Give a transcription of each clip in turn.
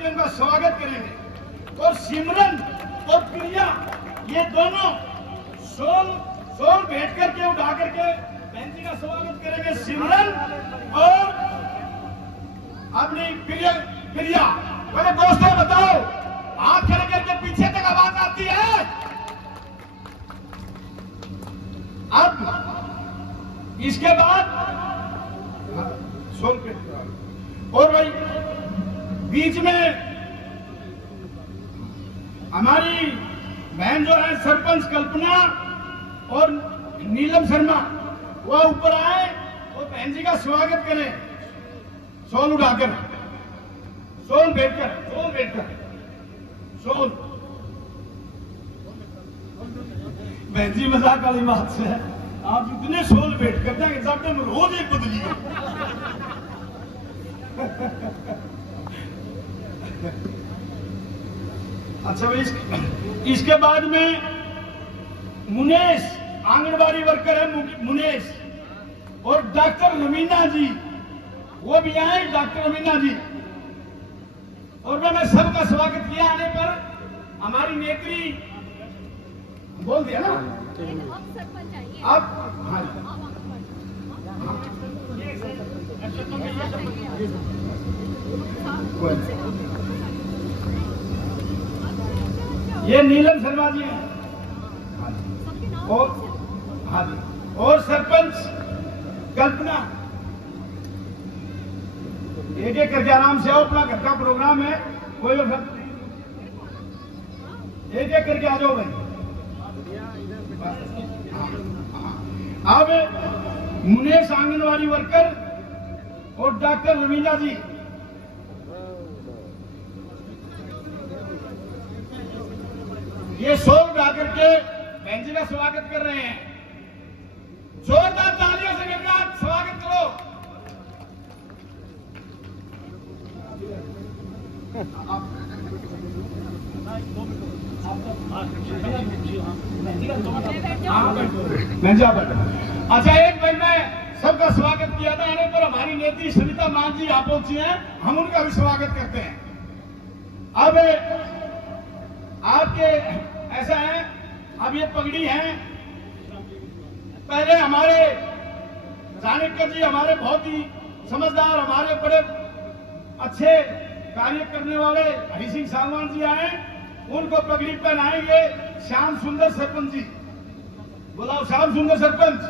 करके उनका स्वागत करेंगे। और सिमरन और प्रिया ये दोनों सोल भेंट करके उठा करके बहन जी का स्वागत करेंगे। सिमरन और अपनी प्रिया बोले दोस्तों बताओ, हाथ खड़े करके पीछे तक आवाज आती है। अब इसके बाद सोल पे और भाई बीच में हमारी बहन जो है सरपंच कल्पना और नीलम शर्मा वो ऊपर आए और बहन जी का स्वागत करें। सोल उठाकर, सोल बैठकर सोल। बहन जी मजाक वाली बात से आप इतने सोल बैठ करते हैं कि रोज एक बदली है। अच्छा भाई इसके बाद में मुनेश आंगनबाड़ी वर्कर है मुनेश और डॉक्टर रमीना जी वो भी आए। डॉक्टर रमीना जी और मैंने सबका स्वागत किया आने पर। हमारी नेत्री बोल दिया ना अब हाँ ये नीलम शर्मा जी हैं और हाँ जी और सरपंच कल्पना। एक एक करके आराम से आओ, अपना घर का प्रोग्राम है, कोई एक एक करके आ जाओ भाई। अब मुनेश आंगनवाड़ी वर्कर और डॉक्टर रमीना जी ये सोल उठा करके बहन जी का स्वागत कर रहे हैं। जोरदार तालियों से मिलकर स्वागत करो। अच्छा एक भाई मैं सबका स्वागत किया था आने पर। हमारी नेत्री सविता मान जी आप पहुंची हैं, हम उनका भी स्वागत करते हैं। अब आपके ऐसा है, अब ये पगड़ी है। पहले हमारे जानेकर जी हमारे बहुत ही समझदार, हमारे बड़े अच्छे कार्य करने वाले हरि सिंह सांगवान जी आए, उनको पगड़ी पहनाएंगे श्याम सुंदर सरपंच जी। बोलाओ श्याम सुंदर सरपंच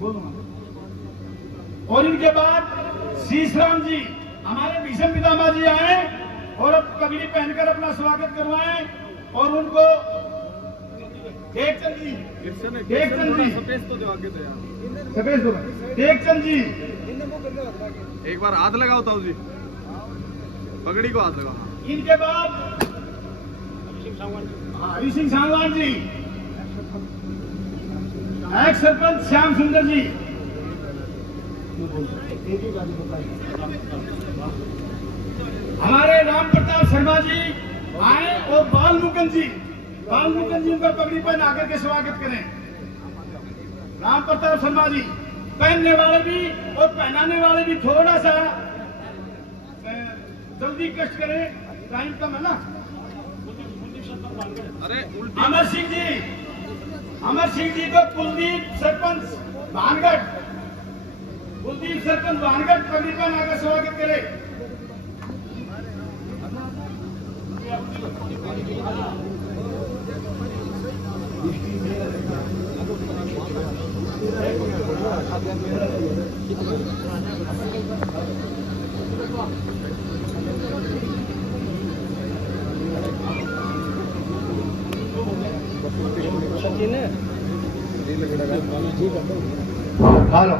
बोलो। और इनके बाद शीशराम जी हमारे भीषण पितामह जी आए और अब पगड़ी पहनकर अपना स्वागत करवाएं। और उनको टेकचंद जी एक बार हाथ लगाओ ताऊ जी, पगड़ी को हाथ लगाओ। इनके बाद हरि सिंह सांगवान जी, एक्स सरपंच श्याम सुंदर जी, हमारे राम प्रताप शर्मा जी आए और बाल मुकुंद जी उनका पगड़ी पहना करके स्वागत करें। राम प्रताप शर्मा जी पहनने वाले भी और पहनाने वाले भी थोड़ा सा जल्दी कष्ट करें, टाइम कम है ना। अरे अमर सिंह जी को कुलदीप सरपंच भानगढ़ पगड़ी पहना कर स्वागत करे। हेलो,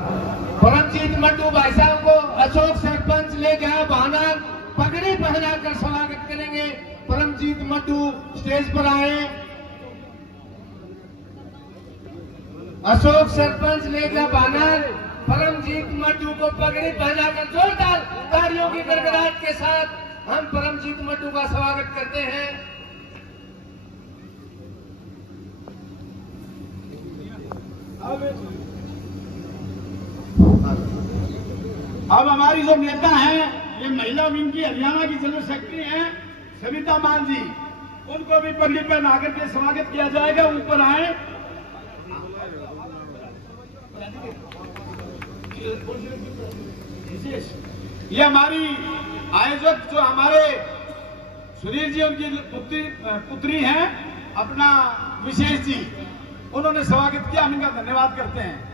परमजीत मड्डू भाई साहब को अशोक सरपंच ले गया बहाना पगड़ी पहनाकर स्वागत करेंगे। परमजीत मड्डू स्टेज पर आए। अशोक सरपंच ले गया बहाना परमजीत मड्डू को पगड़ी पहनाकर जोरदार तालियों की गड़गड़ाहट के साथ हम परमजीत मड्डू का स्वागत करते हैं। अब हमारी जो नेता हैं ये महिला विंग की हरियाणा की जनरल सेक्रेटरी हैं सविता मान जी, उनको भी पगड़ी पहना करके स्वागत किया जाएगा। ऊपर आए। ये हमारी आयोजक जो हमारे सुनील जी, उनकी पुत्री हैं अपना विशेष जी, उन्होंने स्वागत किया, हम इनका धन्यवाद करते हैं।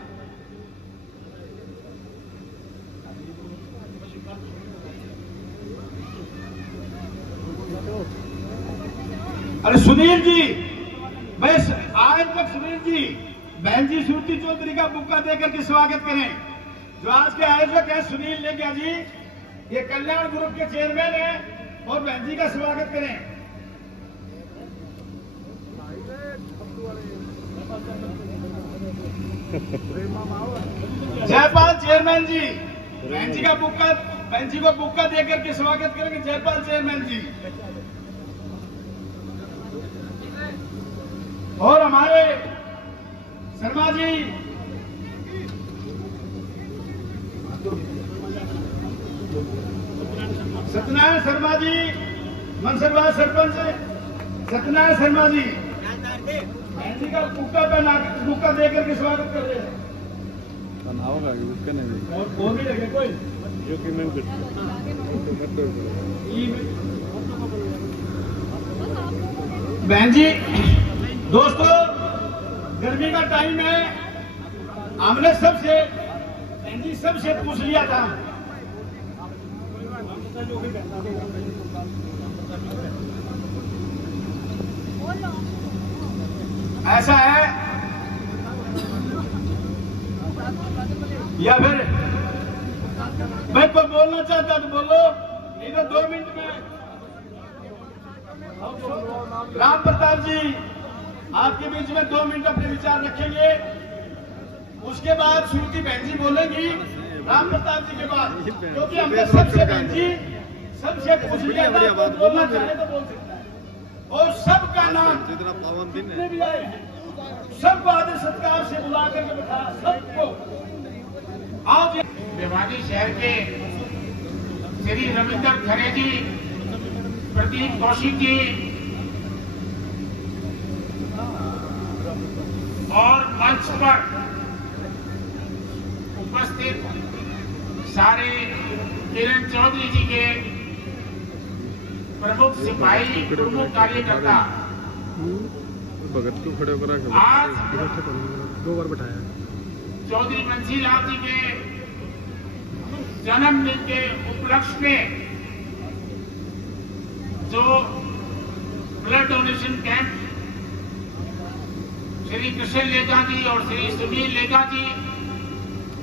अरे सुनील जी, बस आज तक सुनील जी बहन जी श्रुति चौधरी का बुक्का देकर के स्वागत करें। जो आज के आयोजक हैं सुनील लेंगा जी, ये कल्याण ग्रुप के चेयरमैन हैं, और बहन जी का स्वागत करें। जयपाल चेयरमैन जी, बहन जी का बुक्का, बहन जी को बुक्का देकर के स्वागत करेंगे जयपाल चेयरमैन जी। और हमारे शर्मा जी, सत्यनारायण शर्मा जी, मनसरवाद सरपंच सत्यनारायण शर्मा जी, बहन जी का बुक्का देकर के स्वागत कर रहे हैं। और भी लगे कोई बहन जी। दोस्तों, गर्मी का टाइम है, हमने सबसे बहन जी सबसे पूछ लिया था, ऐसा है या फिर मैं कोई बोलना चाहता तो बोलो, नहीं तो 2 मिनट में। राम प्रताप जी आपके बीच में 2 मिनट अपने विचार रखेंगे, उसके बाद श्रुति बहन जी बोलेंगी राम प्रताप जी के बाद, क्योंकि हमने सबसे बहन जी सबसे पूछ लिया था, तो बोलना चाहे तो बोल सकता है। और सबका नाम जितने भी आए हैं सबको आदर सत्कार से बुला करके बिठाया, सबको। आज भिवानी शहर के श्री रविंद्र खरे जी, प्रदीप कौशिक जी और मंच पर उपस्थित सारे किरण चौधरी जी के प्रमुख सिपाही, प्रमुख कार्यकर्ता, भगत को खड़े होकर आज 2 बार बैठाया। चौधरी बंसीलाल जी के जन्मदिन के उपलक्ष्य में जो blood donation camp Shri Krishna लेगा जी और श्री सुनील लेगा जी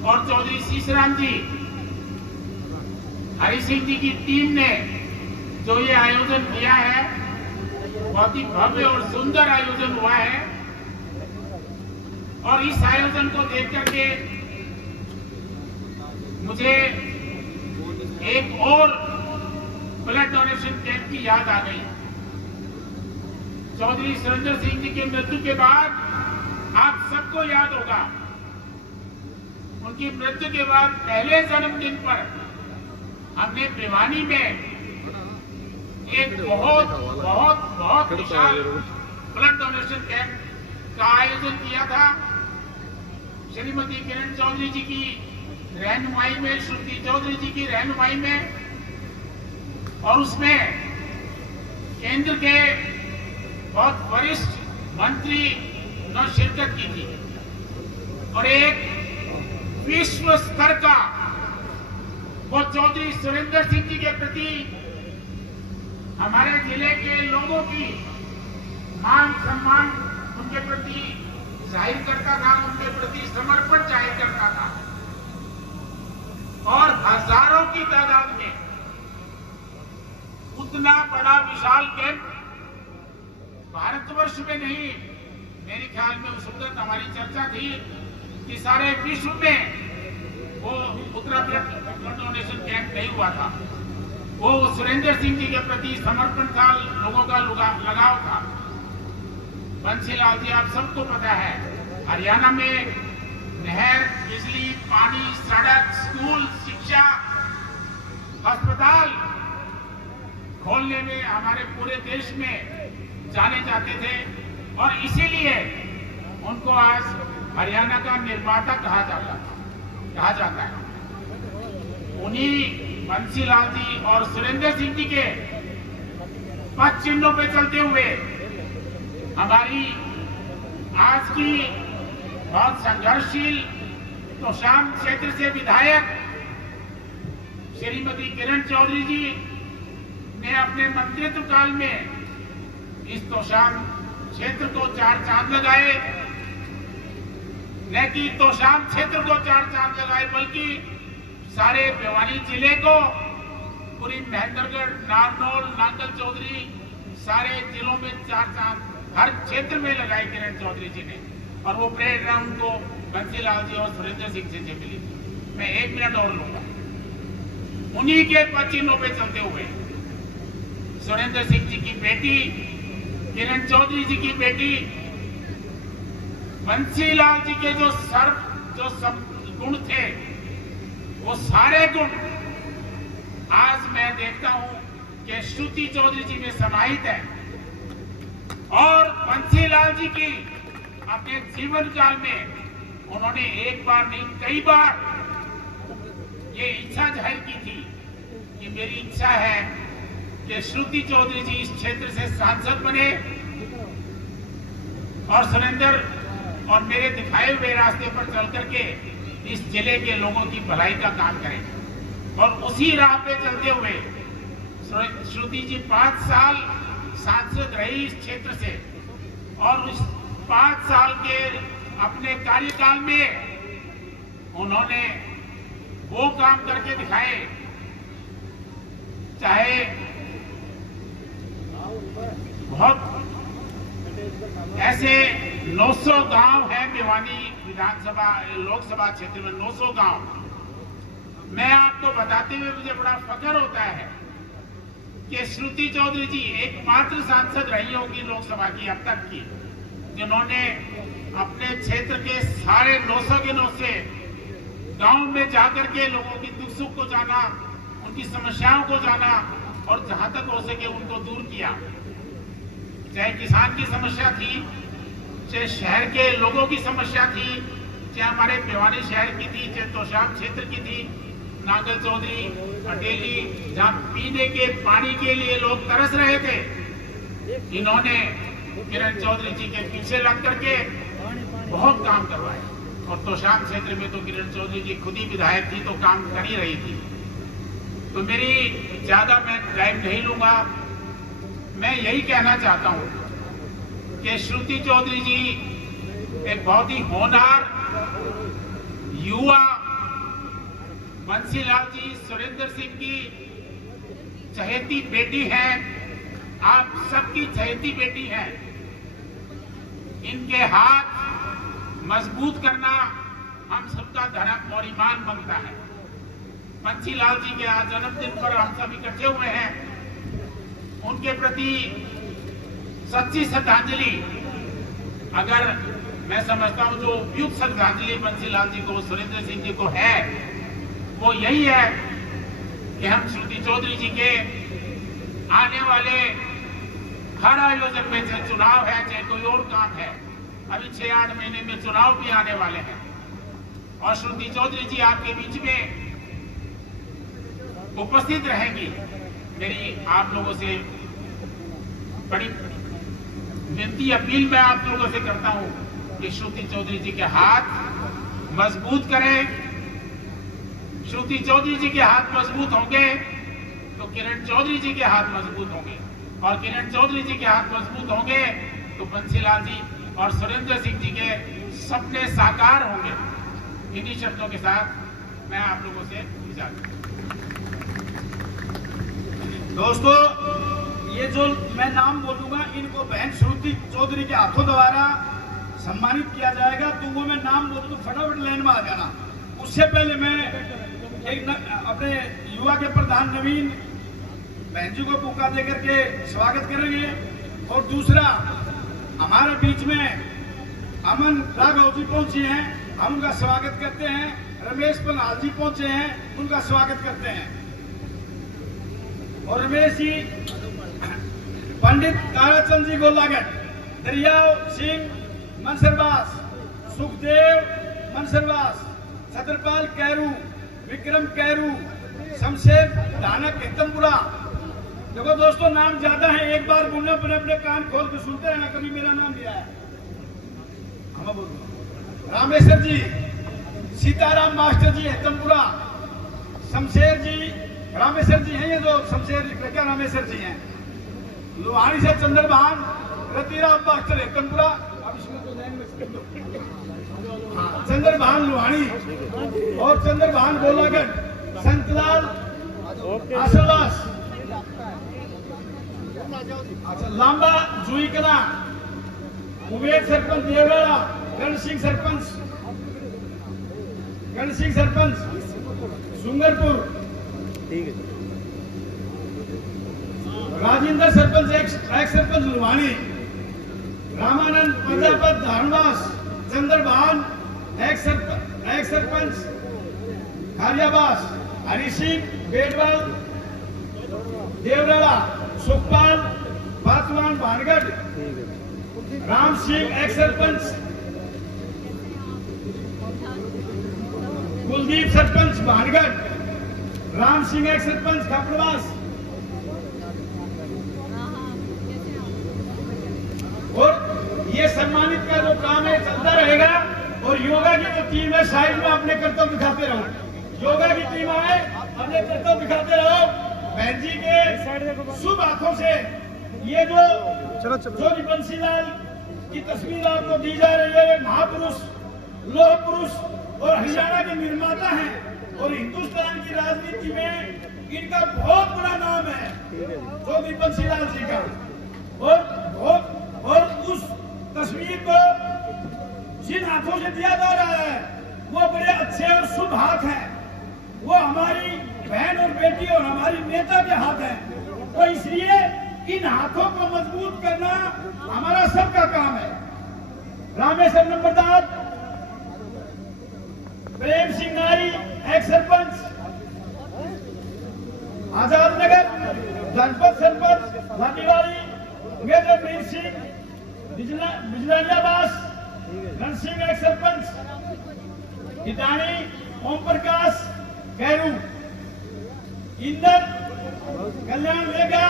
और चौधरी सीसराम जी, हरि सिंह जी की टीम ने जो ये आयोजन किया है, बहुत ही भव्य और सुंदर आयोजन हुआ है। और इस आयोजन को देख करके मुझे एक और ब्लड डोनेशन कैंप की याद आ गई। चौधरी सुरेंद्र सिंह जी की मृत्यु के बाद आप सबको याद होगा, उनकी मृत्यु के बाद पहले जन्मदिन पर हमने भिवानी में एक बहुत बहुत बहुत विशाल ब्लड डोनेशन कैंप का आयोजन किया था। श्रीमती किरण चौधरी जी की रहनुमाई में, श्रुति चौधरी जी की रहनुमाई में, और उसमें केंद्र के बहुत वरिष्ठ मंत्री ने शिरकत की थी और एक विश्व स्तर का वो चौधरी सुरेंद्र सिंह जी के प्रति हमारे जिले के लोगों की मान सम्मान उनके प्रति जाहिर करता था, उनके प्रति समर्पण जाहिर करता था। और हजारों की तादाद में उतना बड़ा विशाल कैंप भारतवर्ष में नहीं, मेरे ख्याल में उस वक्त हमारी चर्चा थी कि सारे विश्व में वो उतना ब्लड डोनेशन कैंप नहीं हुआ था। वो सुरेंद्र सिंह जी के प्रति समर्पण था, लोगों का लगाव था। बंसीलाल जी, आप सबको पता है, हरियाणा में नहर, बिजली, पानी, सड़क, स्कूल, शिक्षा, अस्पताल खोलने में हमारे पूरे देश में जाने जाते थे और इसीलिए उनको आज हरियाणा का निर्माता कहा जाता है। उन्हीं बंसीलाल जी और सुरेंद्र सिंह जी के पद चिन्हों पे चलते हुए हमारी आज की बहुत संघर्षशील तोशाम क्षेत्र से विधायक श्रीमती किरण चौधरी जी ने अपने मंत्रित्व काल में इस तोशाम क्षेत्र को 4 चांद लगाए। न कि तोशाम क्षेत्र को 4 चांद लगाए बल्कि सारे भिवानी जिले को, पूरी महेंद्रगढ़, नारनौल, नांगल चौधरी सारे जिलों में 4 चांद हर क्षेत्र में लगाए किरण चौधरी जी ने। और वो प्रेरणा उनको बंसीलाल जी और सुरेंद्र सिंह जी से मिली। मैं 1 मिनट और लूंगा। उन्हीं के पद चिन्हों पे चलते हुए सुरेंद्र सिंह जी की बेटी, किरण चौधरी जी की बेटी, बंसीलाल जी के जो गुण थे वो सारे गुण आज मैं देखता हूं कि श्रुति चौधरी जी में समाहित है। और बंसीलाल जी की अपने जीवन काल में उन्होंने एक बार नहीं कई बार ये इच्छा जाहिर की थी कि मेरी इच्छा है कि श्रुति चौधरी जी इस क्षेत्र से सांसद बने और सुरेंद्र और मेरे दिखाए हुए रास्ते पर चल करके इस जिले के लोगों की भलाई का काम करें। और उसी राह पे चलते हुए श्रुति जी 5 साल सांसद रही इस क्षेत्र से और उस 5 साल के अपने कार्यकाल में उन्होंने वो काम करके दिखाए, चाहे बहुत ऐसे 900 गांव हैं भिवानी विधानसभा लोकसभा क्षेत्र में, 900 गांव। मैं आपको बताते हुए मुझे बड़ा फख्र होता है कि श्रुति चौधरी जी एकमात्र सांसद रही होगी लोकसभा की अब तक की जिन्होंने अपने क्षेत्र के सारे 900 के 900 गांव में जाकर के लोगों की दुख सुख को जाना, उनकी समस्याओं को जाना और जहां तक हो सके उनको दूर किया। चाहे किसान की समस्या थी, चाहे शहर के लोगों की समस्या थी, चाहे हमारे भिवानी शहर की थी, चाहे तोशाम क्षेत्र की थी, नांगल चौधरी, अटेली, जहां पीने के पानी के लिए लोग तरस रहे थे, इन्होंने किरण चौधरी जी के पीछे लग करके बहुत काम करवाए। और तोशाम क्षेत्र में तो किरण चौधरी जी खुद ही विधायक थी तो काम कर ही रही थी। तो मेरी ज्यादा मैं टाइम नहीं लूंगा। मैं यही कहना चाहता हूं कि श्रुति चौधरी जी एक बहुत ही होनहार युवा, बंसीलाल जी सुरेंद्र सिंह की चहेती बेटी है, आप सबकी चहेती बेटी है। इनके हाथ मजबूत करना हम सबका धर्म और ईमान बनता है। बंसीलाल जी के आज जन्मदिन पर हम सब इकट्ठे हुए हैं, उनके प्रति सच्ची श्रद्धांजलि, अगर मैं समझता हूं जो उपयुक्त श्रद्धांजलि बंसीलाल जी को, सुरेंद्र सिंह जी को है, वो यही है कि हम श्रुति चौधरी जी के आने वाले हर आयोजन में, चाहे चुनाव है चाहे कोई और काम है, अभी 6-8 महीने में चुनाव भी आने वाले हैं और श्रुति चौधरी जी आपके बीच में उपस्थित रहेंगी। मेरी आप लोगों से बड़ी विनती, अपील मैं आप लोगों से करता हूं कि श्रुति चौधरी जी के हाथ मजबूत करें। श्रुति चौधरी जी के हाथ मजबूत होंगे तो किरण चौधरी जी के हाथ मजबूत होंगे, और किरण चौधरी जी के हाथ मजबूत होंगे तो बंसीलाल जी और सुरेंद्र सिंह जी के सपने साकार होंगे। इन्हीं शब्दों के साथ मैं आप लोगों से इजाजत। दोस्तों, ये जो मैं नाम बोलूंगा इनको बहन श्रुति चौधरी के हाथों द्वारा सम्मानित किया जाएगा, तो वो मैं नाम बोलूं तो फटाफट लाइन में आ जाना। उससे पहले मैं एक अपने युवा के प्रधान नवीन बहन जी को पुकार देकर के स्वागत करेंगे। और दूसरा, हमारे बीच में अमन राघव जी पहुंचे हैं, हम उनका स्वागत करते हैं। रमेश पनहाल जी पहुंचे हैं, उनका स्वागत करते हैं। और रमेश जी, पंडित ताराचंद जी गोलागढ़, दरियाव सिंह मनसरवास, सुखदेव मनसरवास, छत्रपाल कैरू, विक्रम कैरू, शमशेर धानक हेतमपुरा। देखो दोस्तों, नाम ज्यादा है, एक बार बोलना, अपने अपने कान खोल के सुनते रहना, कभी मेरा नाम लिया है। रामेश्वर जी, सीताराम मास्टर जी हेतमपुरा, शमशेर जी, रामेश्वर जी हैं ये दो, शमशेर जी क्या रामेश्वर जी हैं। लोहानी से चंद्रभान, रतिराम मास्टर हेतमपुरा, अब इसमें तो चंद्रभान लोहानी और चंद्रभान गोलागढ़, संतलाल आशरवास, अच्छा लांबा जुई कला, उमेद सरपंच देवराला, गण सिंह सरपंच सुंगरपुर, ठीक है, Rajendra sarpanch ex sarpanch Luvani, Ramanand Prajapat Dharanwas, Chandrabhan ex sarpanch Khariyabas, Hari Singh Betwal Devrala, Sukhpal Paswan Bhangarh, Ram Singh ex sarpanch, Kuldeep sarpanch Bhangarh, Ram Singh ex sarpanch Khapadwas. और ये सम्मानित का जो काम है चलता रहेगा। और योगा की जो टीम है, साइड में अपने कर्तव्य दिखाते रहो। योगा की टीम आए, अपने कर्तव्य दिखाते रहो। बहन जी के शुभ हाथों से ये जो बंसीलाल की तस्वीर आपको दी जा रही है, ये महापुरुष, लोह पुरुष और हरियाणा के निर्माता हैं और हिंदुस्तान की राजनीति में इनका बहुत बड़ा नाम है, जोगी बंसीलाल जी का। और उस तस्वीर को जिन हाथों से दिया जा रहा है वो बड़े अच्छे और शुभ हाथ हैं। वो हमारी बहन और बेटी और हमारी नेता के हाथ हैं। तो इसलिए इन हाथों को मजबूत करना हमारा सबका काम है। रामेश्वर नंबरदार, प्रेम सिंह नारी एक्स सरपंच, आजाद नगर जनपद सरपंच लाडीवाली, मेजरवीर सिंह बिजलानियाबास, रणसिंह एक्स सरपंच हितानी, ओम प्रकाश कैरू, इंदर कल्याण लेगा,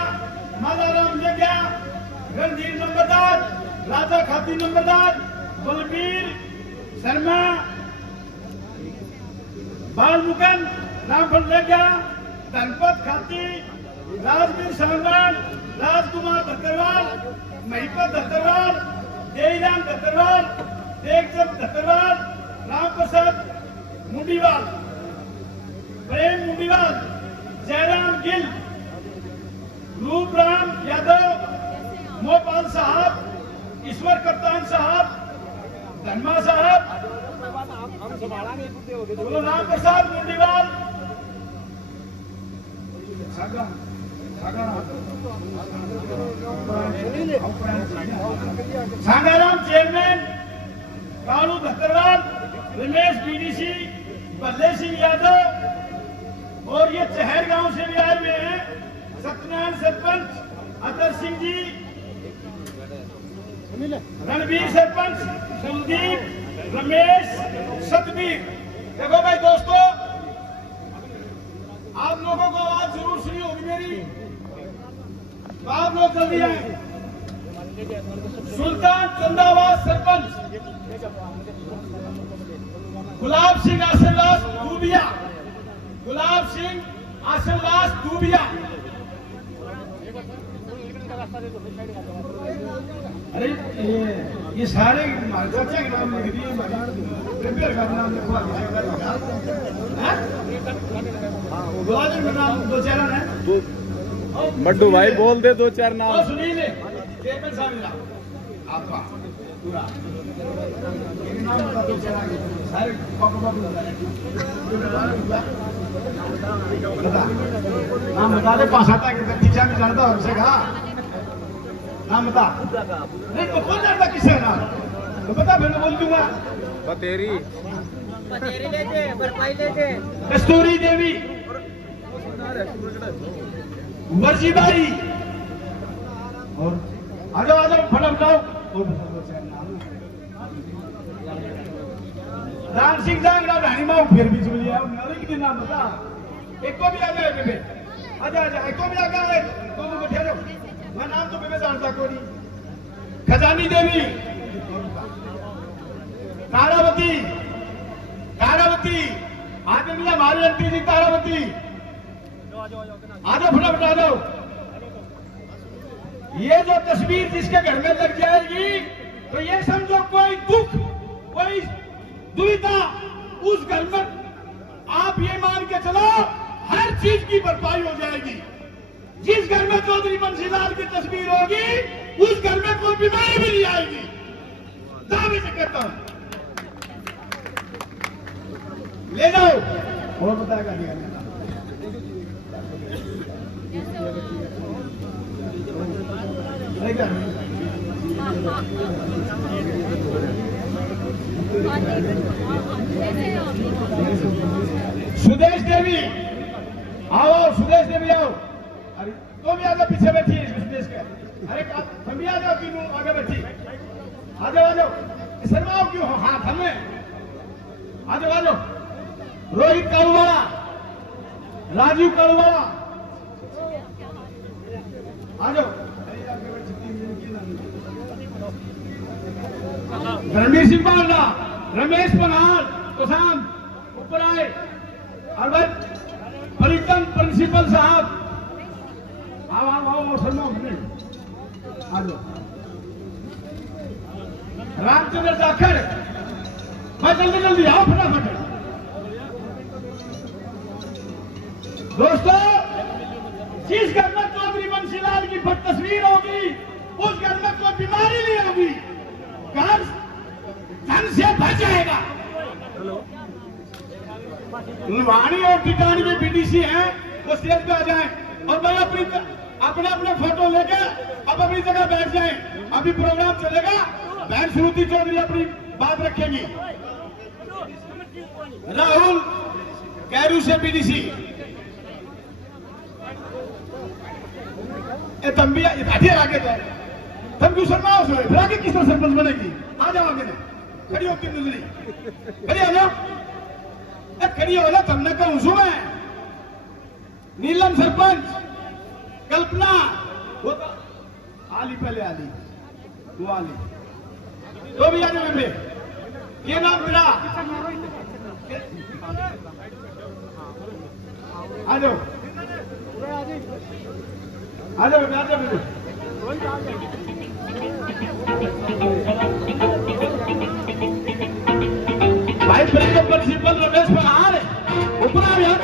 मालाराम लेगा, रणधीर नंबरदार, राजा खाती नंबरदार, बलबीर शर्मा, बालमुकन रामफल लेगा, धनपत खाती, राजवीर सालवान, राजकुमार धत्तरवाल, महिपत धत्तरवाल, जयराम धत्तरवाल, देखचंद धत्तरवाल, राम प्रसाद मुंडीवाल, प्रेम मुंडीवाल, जयराम गिल, रूपराम यादव, मोपाल साहब, ईश्वर कप्तान साहब, धनमा साहब, राम प्रसाद मुंडीवाल, सांगाराम चेयरमैन, कालू धत्तरवाल, रमेश बीडीसी, बल्ले सिंह यादव। और ये चहर गांव से भी आए हुए हैं, सत्यनारायण सरपंच, अतर सिंह जी, रणवीर सरपंच, कुलदीप, रमेश, सतबीर। देखो भाई दोस्तों, आप लोगों को आवाज जरूर सुनी होगी मेरी, तो आप लोग जल्दी आए। सुल्तान चंदावास सरपंच, गुलाब सिंह आशीर्वाद दूबिया, गुलाब सिंह आशीर्वाद दूबिया। अरे ये सारे चाचा के नाम लिख दिए, प्रिपेयर का नाम लिखवा गुलाब का नाम दो चार है। मड्डू भाई बोल दे दो चार नाम। सुनील चेयरमैन साहब आपका पूरा नाम बता दो चार सारे नाम बता दे, 5 आता है पीछा में जानता हमसे कहा नाम बता। नहीं तो कौन जानता किसे नाम तो बता, मैं तो बोल दूंगा। बतेरी लेते, बरपाई लेते, कस्तूरी देवी, वर्जी भाई और आ जाओ फटाफट आओ। राम सिंह जांगड़ा ढाणी माओ फिर भी चल लिया नरी के नाम बता एक को भी आ जाए बेबे आजा एक को भी आ गए तो बैठे रहो मैं नाम तो बेबे जानता को नहीं। खजानी देवी तारावती तारावती आज भी हमारी आंटी जी तारावती आ जाओ फटाफट आ जाओ। ये जो तस्वीर जिसके घर में लग जाएगी तो ये समझो कोई दुख कोई दुविधा उस घर में आप ये मान के चलो हर चीज की भरपाई हो जाएगी। जिस घर में चौधरी बंसीलाल की तस्वीर होगी उस घर में कोई बीमारी भी नहीं आएगी। दावे से कहता हूं ले जाओ और बताएगा सुदेश देवी आओ सुदेश देवी आओ। अरे तो भी आगे पीछे बैठी है सुदेश के। अरे तुम भी आ जाओ तीनों आगे बैठी आ जाओ शर्माओ क्यों हाथ हमें आ जाओ। रोहित कालूवाला राजीव कालूवाला आ जाओ। रणवीर सिंह बांडा रमेश पनार कोसाम ऊपर आए और भाई परितम प्रिंसिपल साहब आओ आओ आओ शर्मा आ जाओ। रामचंद्र जाखड़ भाई जल्दी जल्दी आओ फटाफट। दोस्तों जिस घर में चौधरी बंसीलाल की तस्वीर होगी उस घर में कोई बीमारी नहीं होगी घर धन से भर जाएगा। लुहानी और टिटानी में बीडीसी हैं वो स्टेज पे आ जाएं और भाई अपने अपने फोटो लेके अब अपनी जगह बैठ जाएं। अभी प्रोग्राम चलेगा बहन श्रुति चौधरी अपनी बात रखेंगी। राहुल कैरू से बीडीसी तुम भी आगे जाए तुम क्यों शर्माओ फिर आगे किस तरह सरपंच बनेगी। आ जाओ आगे खड़ी होती नजरी खड़ी हो जाओ खड़ी हो जाओ। तुमने कहूं सु मैं नीलम सरपंच कल्पना वो तो आली पहले आली वो आली तो भी आ जाओ बेबे ये नाम मेरा आ जाओ आ जाओ बेबे। भाई प्रिंसिपल रमेश पनार ऊपर आओ यार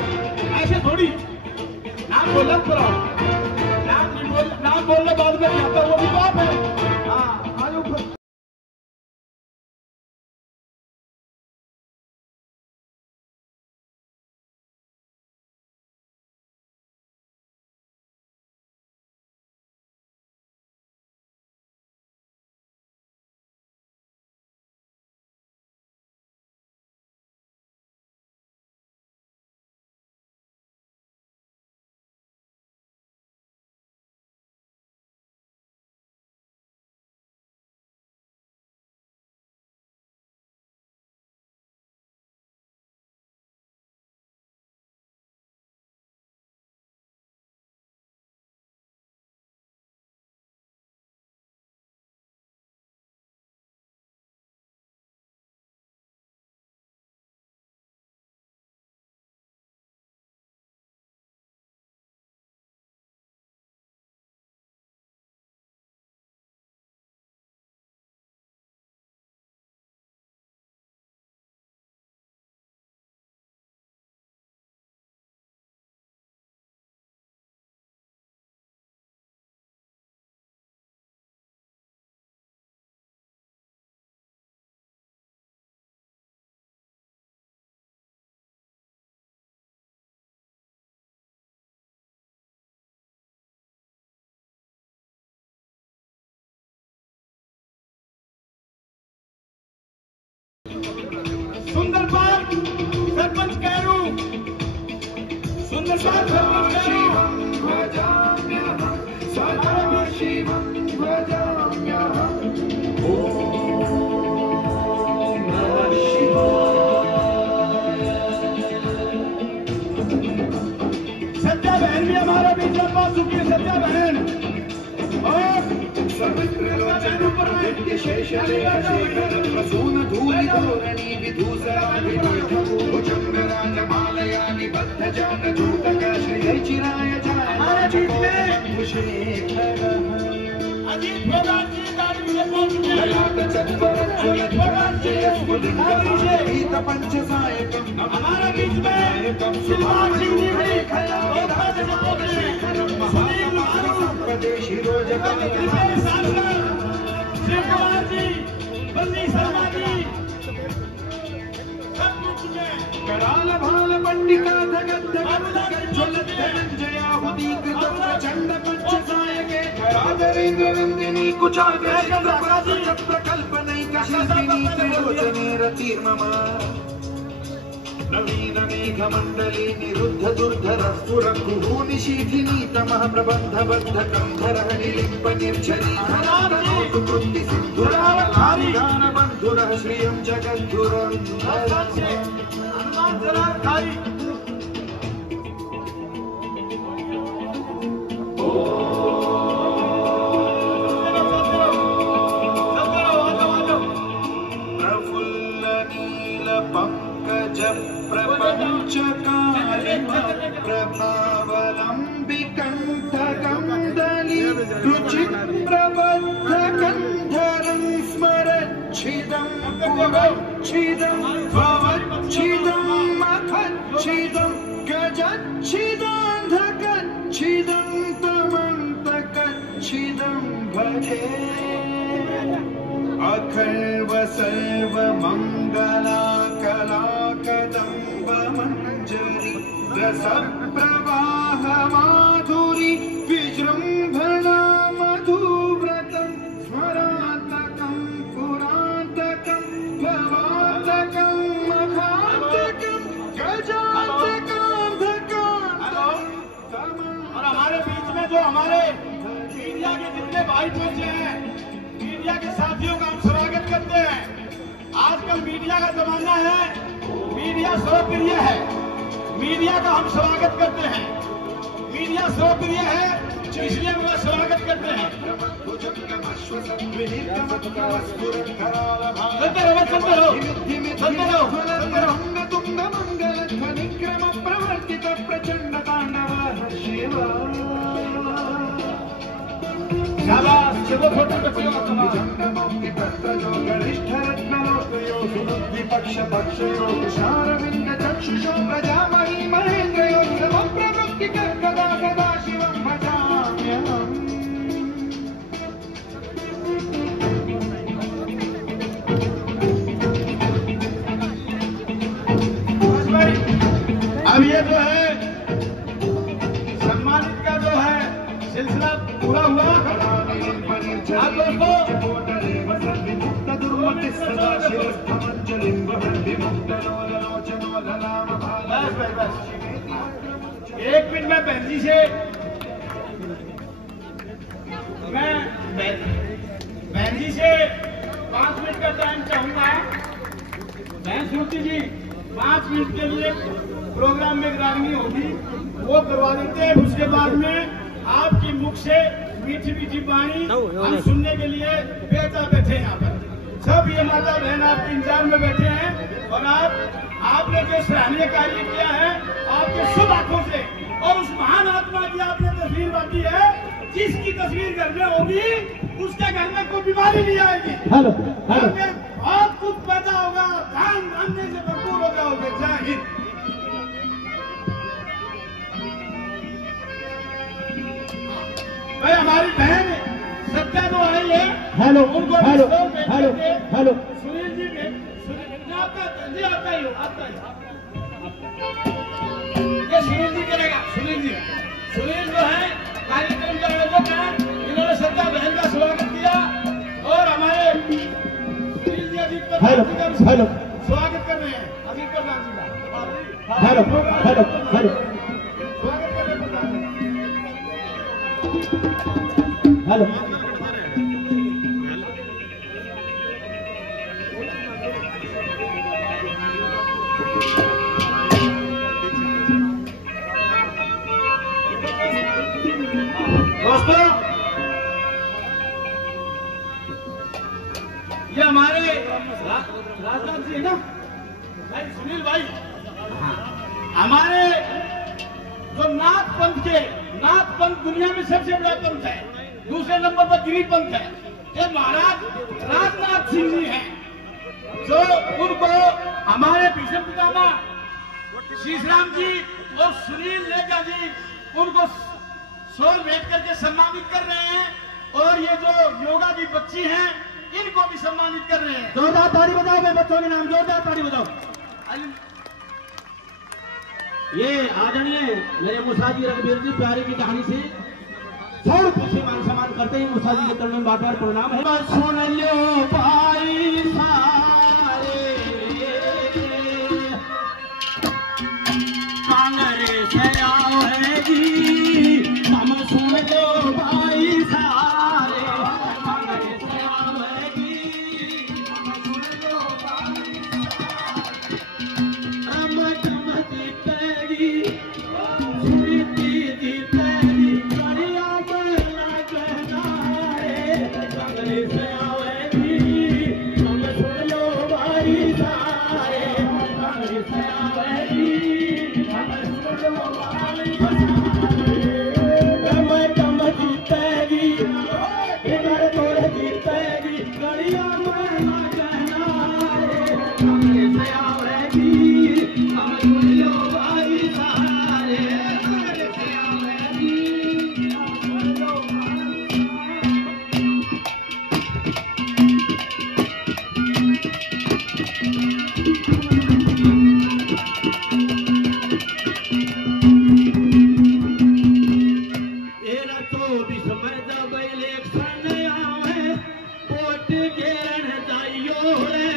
ऐसे थोड़ी नाम बोलना करो नाम बोलने बाद में आता वो भी बाप है। हाँ आ जाओ ऊपर। सुंदरपाल सरपंच कैरू सुंदरपाल सरपंच कैरू बहन भी हमारे बीच में पहुंच चुकी है, सत्या बहन। और अजीत प्रधान जी गाड़ी में पहुंच चुके हैं। अजीत प्रधान जी हमारे बीच में शिवराज सिंह जी भी शिव कुमार जी, बंदी शर्मा जी सब मिल चुके हैं। कराल भाल पंडिता जगत ज्वलत धनंजया हुदीक प्रचंड पंच सायके राजरेंद्र नंदिनी कुचाग्र प्रकल्पनैक शिल्पिनी त्रिलोचने रतिर्मम नवीन मेघ मंडली निरुद्ध दुर्धर स्फुर कुहूनि शीथिनी तमः प्रबंध बद्ध कंधर निलिंप निर्झरी कृति सिंधुराधारी गान बंधुरः श्रियं जगद्धुरं प्रफुल्ल नील पंकज प्रभावलंबिकंठकंदली रुचि प्रबद्ध कंधरं स्मरच्छिदं पुरच्छिदं भवच्छिदं मखच्छिदं गजच्छिदान्धकच्छिदं तमन्तकच्छिदं भजे अखर्व सर्व मंगला कला कदम्ब मंजरी रस प्रवाह माधुरी विजृंभणा मधुव्रतं स्मरान्तकं पुरान्तकं भवान्तकं मखान्तकं गजान्तकान्धकान्तकं। और हमारे बीच में जो हमारे मीडिया के जितने भाई पहुंचे हैं, मीडिया के साथियों का हम स्वागत करते हैं। आजकल मीडिया का जमाना है, मीडिया सर्वप्रिय है, मीडिया का हम स्वागत करते हैं। मीडिया सर्वप्रिय है इसलिए हम उसका स्वागत करते हैं। चलते रहो चलते रहो चलते रहो तुंग मंगल ध्वनि क्रम प्रवर्तित प्रचंड तांडव शिव शाबाश चलो छोटे बच्चों गरिष्ठ रत्नलोकयो सुबुद्धि पक्ष पक्षयो तुषारविंद चक्षुषो प्रजामहि महेन्द्रयो सर्वं प्रवृत्ति कदा सदा शिवं भजाम्यहम्। अब ये जो है सम्मानित का जो है सिलसिला पूरा हुआ। आप दोस्तों बस एक मिनट में बहन जी से बहन जी से 5 मिनट का टाइम चाहूंगा। बहन श्रुति जी 5 मिनट के लिए प्रोग्राम में गिरानी होगी, वो करवा देते हैं। उसके बाद में आपकी मुख से मीठी मीठी वाणी हम सुनने के लिए बेटा बैठे यहाँ पर सब ये माता बहन आपके इंतजार में बैठे हैं। और आपने जो सराहनीय कार्य किया है आपके शुभ आंखों से, और उस महान आत्मा की आपने तस्वीर बांटी है, जिसकी तस्वीर घर में होगी उसके घर में कोई बीमारी नहीं आएगी। बहुत कुछ पैदा होगा, धान धान्य से भरपूर हो जाओगे। जय हिंद। भाई हमारी बहन सत्या जो आई है, हेलो उनको hello hello hello Sunil ji आपका ही हो, आपका ही। ये सुनील जी करेगा। सुनील जो है कार्यक्रम के आयोजक हैं, इन्होंने सत्या बहन का स्वागत किया और हमारे सुनील जी अजीत प्रधान जी का स्वागत कर रहे हैं। अजीत प्रधान जी का हेलो हेलो हेलो स्वागत कर रहे हैं प्रधान जी। हेलो राजनाथ जी है ना भाई, सुनील भाई, हमारे जो नाथ पंथ दुनिया में सबसे बड़ा पंथ है, दूसरे नंबर पर गिरी पंथ है, ये महाराज राजनाथ सिंह जी हैं, जो उनको हमारे भीष्म पितामह शीशराम जी और सुनील लेखा जी उनको शॉल भेंट करके सम्मानित कर रहे हैं, और ये जो योगा की बच्ची हैं इनको भी सम्मानित कर रहे हैं। जोरदार ताली बजाओ मेरे बच्चों के नाम, जोरदार ताली बजाओ। ये आदरणीय मेरे मुसाजी रघुवीर जी प्यारे की कहानी से 100 रुपये से मान सम्मान करते ही मुसाजी के चरणों में बार-बार प्रणाम है। सुन लो भाई सारे कांग्रेस आओ है जी, हम सुन लो भाई सारे कांग्रेस आओ है जी, हम सुन लो भाई सारे, हम जीतेगी सुनीति जीतेगी करिया मेरा कहना है, कांग्रेस आवेगी हम सुन लो भाई सारे, कांग्रेस आवेगी हम सुन लो भाई सारे, कम जीतेगी इधर तोड़ जीतेगी करिया मेरा कहना है, कांग्रेस आवेगी हम सुन लो भाई सारे, कांग्रेस आवेगी हम सुन लो भाई तेरा 24 मर्द इलेक्शन आवे वोट घेरन जाइयो रे,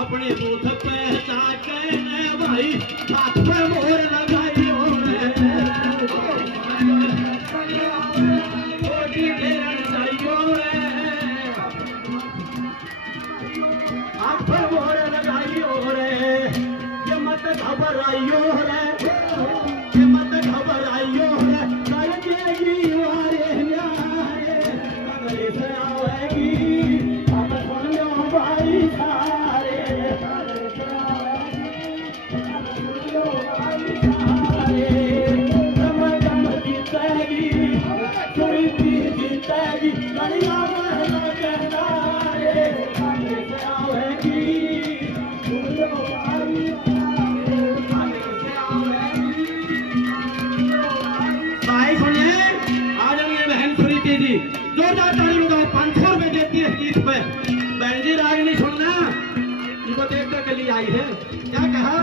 अपने बूथ पे जाके भाई हाथ पे मोहर लगाइयो रे, वोट घेरन जाइयो रे, हाथ पे मोहर लगाइयो रे, ये मत घबराइयो रे, ये मत घबराइयो रे, कर देगी वारे न्याय, कांग्रेस आवेगी हम सुन लो भाई सारे, कांग्रेस आवेगी हम सुन लो भाई सारे, कम जीतेगी सुनीति जीतेगी करिया मेरा कहना है, कांग्रेस आवेगी सुन लो भाई सारे, कांग्रेस आवेगी भाई। सुनिए आदरणीय बहन सुनीति जी, जोरदार ताली बजाओ। 500 रुपए देती है सीट पे। बहन जी राग नहीं सुनना, इनको देखने के लिए आई है। क्या कहा?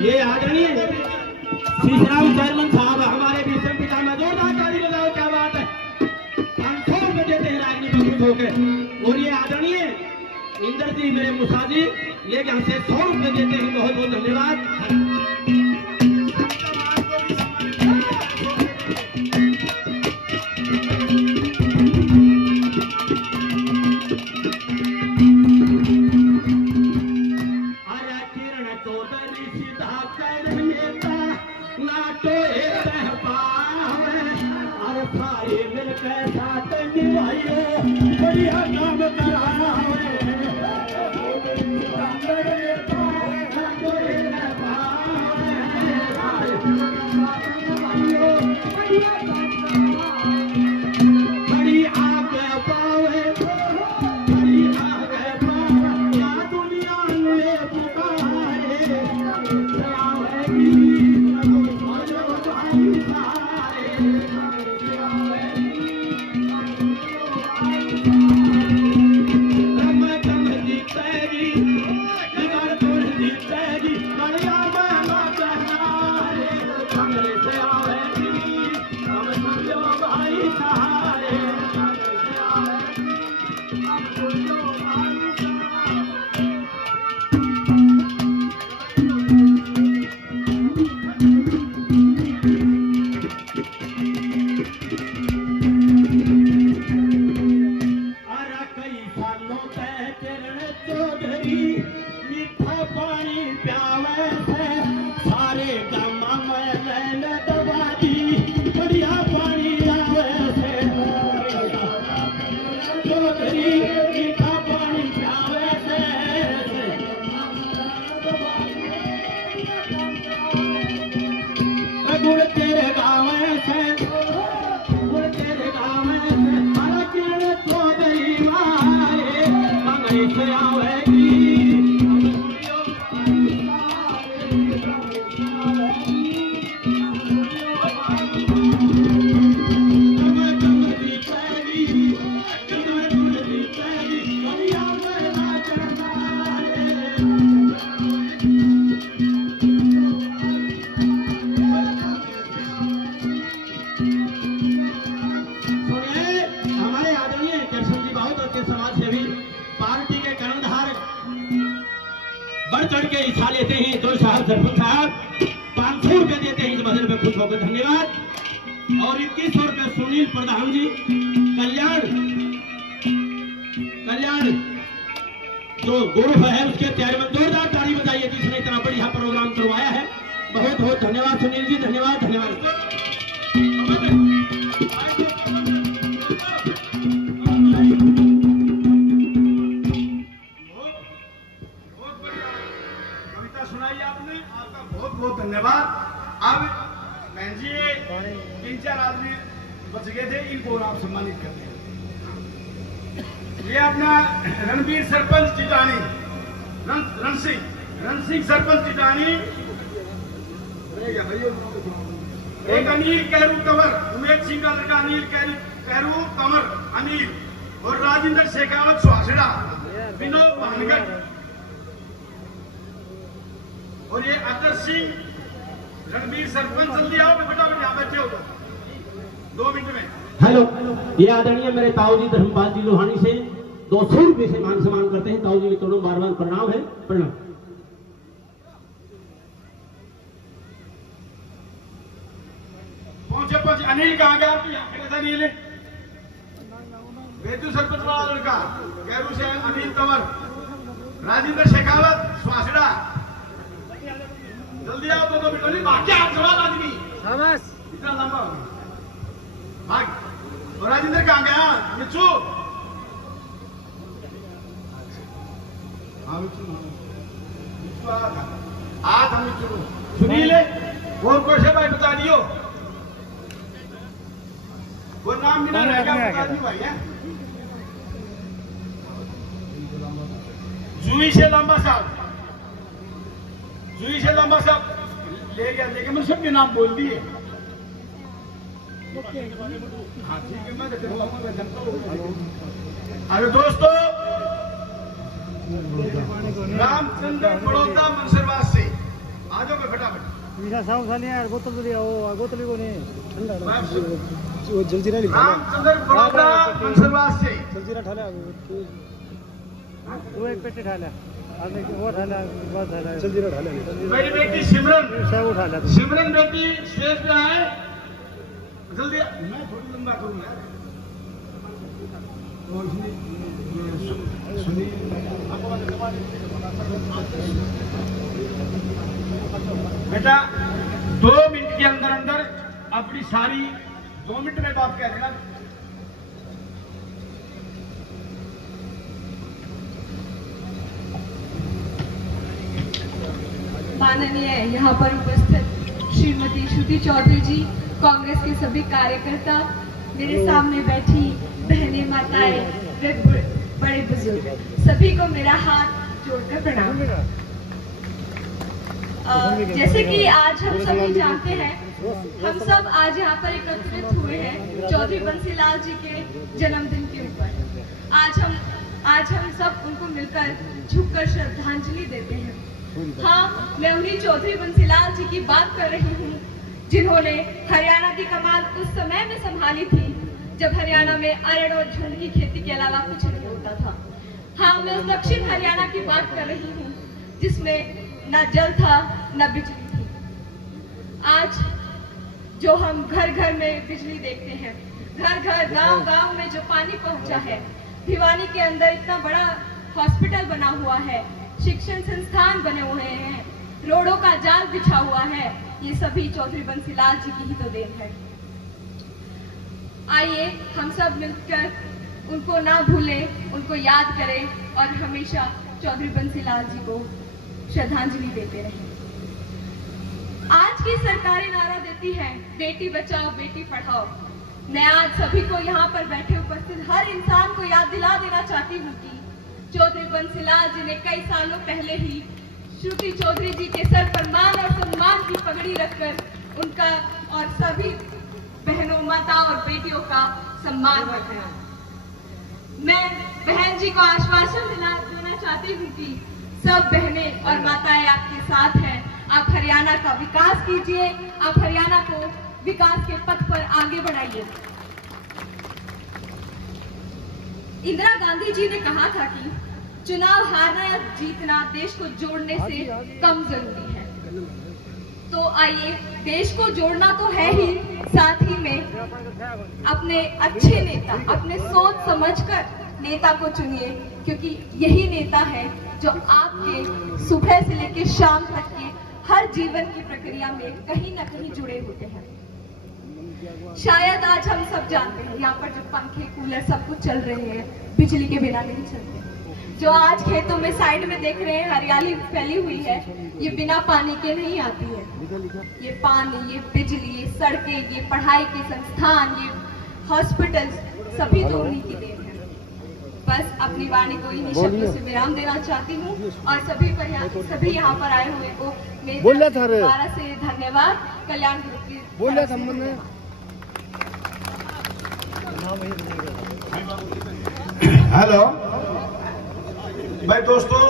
ये आदरणीय शीशराम चेयरमैन साहब हमारे भीष्म पितामह, जोरदार ताली बजाओ। क्या बात है, 500 रुपए देते हैं राजनीति खुश होकर। और ये आदरणीय इंदर जी मेरे मुसाजी लेके हमसे 100 रुपए देते हैं। बहुत बहुत धन्यवाद। अरे किरण चौधरी सीधा कर नेता नाटो एक पावे, अरे सारे मिलकर साथ निभाइयो बढ़िया काम करावे, नाटो एक पावे, सारे मिलकर साथ निभाइयो बढ़िया काम करावे, बड़ी आगे पावे, बड़ी आगे पावे, या दुनिया में पुकारे, आवेगी जीतेगी, और 2100 रुपये सुनील प्रधान जी कल्याण जो गुरु है उसके तैयारी में जोरदार ताली बजाइए जिसने इतना बढ़िया प्रोग्राम करवाया है। बहुत बहुत धन्यवाद सुनील जी, धन्यवाद धन्यवाद। कविता सुनाई आपने, आपका बहुत बहुत धन्यवाद। अब बहन जी 3-4 आदमी बच गए थे, इनको आप सम्मानित करते हैं। ये अपना रणबीर सरपंच टिटानी, रण सिंह सरपंच टिटानी, एक अनिल कैरू कंवर, उमेश सिंह का लड़का अनिल कैरू कंवर अनिल, और राजेंद्र शेखावत सुहासड़ा, विनोद भानगढ़, और ये अतर सिंह रणबीर सरपंच। जल्दी आओ, फटाफट यहाँ बैठे हो 2 मिनट में। हेलो, ये आदरणीय मेरे ताऊ जी धर्मपाल जी लोहानी से 200 रुपये से मान सम्मान करते हैं। ताऊ जी के चरणों बार बार प्रणाम है, प्रणाम। पहुंचे अनिल कहाँ गया? आप यहाँ खड़े थे अनिल, बेतु सरपंच वाला लड़का कैरू से अनिल कंवर, राजेंद्र शेखावत सुहासड़ा। जल्दी आओ, 2 मिनट नहीं बाकी, आप जवाब आदमी इतना लंबा हो गया भाग। और राजेंद्र कहाँ गया? मिच्चू, हाँ मिच्चू आ था मिच्चू। सुनील और कोई से भाई बता दियो, वो नाम बिना रहेगा बता दियो भाई है। जूही से लंबा साहब ले गया, लेकिन मैंने सबके नाम बोल दिए। हाँ ठीक है, मैं अरे दोस्तों, रामचंद्र बड़ौदा मंसरवास से आ जाओ फटाफट। रामचंद्र बड़ौदा मंसरवास से एक पेटी ठाला वो ठाला बस ठाला मेरी बेटी सिमरन बेटी स्टेज पे आए जल्दी। मैं थोड़ी लंबा करूंगा बेटा, 2 मिनट के अंदर अंदर अपनी सारी 2 मिनट में बात कह देना। माननीय यहाँ पर उपस्थित श्रीमती श्रुति चौधरी जी, कांग्रेस के सभी कार्यकर्ता, मेरे सामने बैठी बहनें, माताएं, बड़े बुजुर्ग, सभी को मेरा हाथ जोड़कर प्रणाम। जैसे कि आज हम सभी जानते हैं, हम सब आज यहाँ पर एकत्रित हुए हैं चौधरी बंसीलाल जी के जन्मदिन के ऊपर। आज हम सब उनको मिलकर झुककर श्रद्धांजलि देते हैं। हाँ, मैं उन्हीं चौधरी बंसीलाल जी की बात कर रही हूँ जिन्होंने हरियाणा की कमान उस समय में संभाली थी जब हरियाणा में अरड़ और झुंड की खेती के अलावा कुछ नहीं होता था। हाँ, मैं उस दक्षिण हरियाणा की बात कर रही हूँ जिसमें न जल था न बिजली थी। आज जो हम घर घर में बिजली देखते हैं, घर घर गांव गांव में जो पानी पहुंचा है, भिवानी के अंदर इतना बड़ा हॉस्पिटल बना हुआ है, शिक्षण संस्थान बने हुए हैं, रोडों का जाल बिछा हुआ है, ये सभी चौधरी बंसीलाल जी की ही तो देन है। आइए हम सब मिलकर उनको ना भूलें, उनको याद करें और हमेशा चौधरी बंसीलाल जी को श्रद्धांजलि देते रहें। आज की सरकारें नारा देती है बेटी बचाओ बेटी पढ़ाओ। मैं आज सभी को यहाँ पर बैठे उपस्थित हर इंसान को याद दिला देना चाहती हूँ कि चौधरी बंसीलाल जी ने कई सालों पहले ही श्रुति चौधरी जी के सर पर मान और सम्मान की पगड़ी रखकर उनका और सभी बहनों, माता और बेटियों का सम्मान रखा। मैं बहन जी को आश्वासन देना चाहती हूँ कि सब बहनें और माताएं आपके साथ हैं। आप हरियाणा का विकास कीजिए, आप हरियाणा को विकास के पथ पर आगे बढ़ाइए। इंदिरा गांधी जी ने कहा था कि चुनाव हारना या जीतना देश को जोड़ने से कम जरूरी है। तो आइए, देश को जोड़ना तो है ही, साथ ही में अपने अच्छे नेता, अपने सोच समझकर नेता को चुनिए, क्योंकि यही नेता है जो आपके सुबह से लेकर शाम तक के हर जीवन की प्रक्रिया में कहीं ना कहीं जुड़े होते हैं। शायद आज हम सब जानते हैं यहाँ पर जो पंखे कूलर सब कुछ चल रहे हैं, बिजली के बिना नहीं चलते। जो आज खेतों में साइड में देख रहे हैं हरियाली फैली हुई है, ये बिना पानी के नहीं आती है। ये पानी, ये बिजली, ये सड़कें, ये पढ़ाई के संस्थान, ये हॉस्पिटल्स, सभी तो उन्हीं की देन है। बस अपनी वाणी को इन्हीं शब्दों से विराम देना चाहती हूँ और सभी यहाँ पर आए हुए को दोबारा से धन्यवाद। कल्याण ग्रुप की हेलो भाई दोस्तों,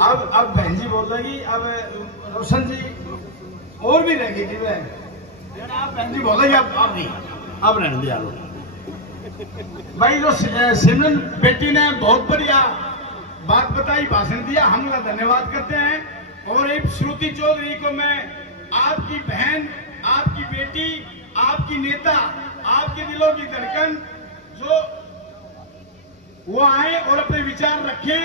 अब बहन जी बोल रही, अब रोशन जी और भी रहेगी कि आप बहन जी बोल रही, अब नहीं, अब रहने दिया भाई। जो सिमरन बेटी ने बहुत बढ़िया बात बताई, भाषण दिया, हम उनका धन्यवाद करते हैं। और एक श्रुति चौधरी को मैं आपकी बहन, आपकी बेटी, आपकी नेता, आपके दिलों की धड़कन, जो वो आए और अपने विचार रखें,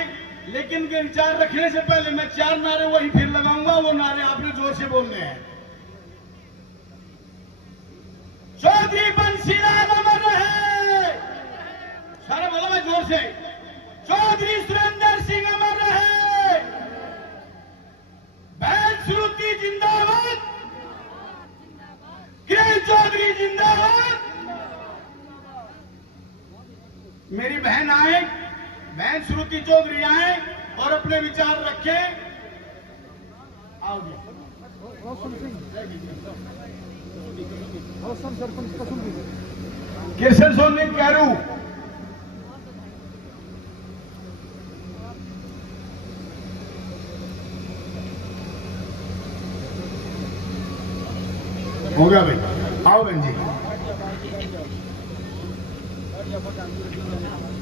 लेकिन उनके विचार रखने से पहले मैं 4 नारे वही फिर लगाऊंगा। वो नारे आपने जोर से बोलने हैं। चौधरी बंसीलाल अमर रहे, सारे बोलो मैं जोर से। चौधरी सुरेंद्र सिंह अमर रहे, बहन श्रुति जिंदाबाद, किरण चौधरी जिंदाबाद। मेरी बहन आए, बहन श्रुति चौधरी आए और अपने विचार रखें। आओ जी। कृष्ण सोनी कैरू, हो गया भाई, आओ बहन जी।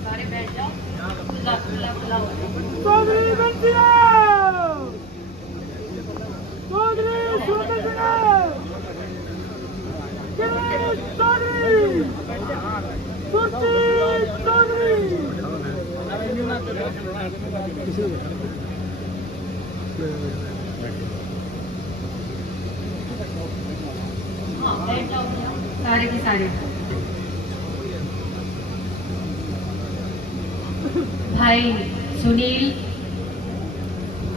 सारे बैठ जाओ। चौधरी बंसीलाल, चौधरी सुरेंद्र सिंह, किरण चौधरी, सुरजीत चौधरी। हाँ बैठ जाओ सारे के सारे। भाई सुनील,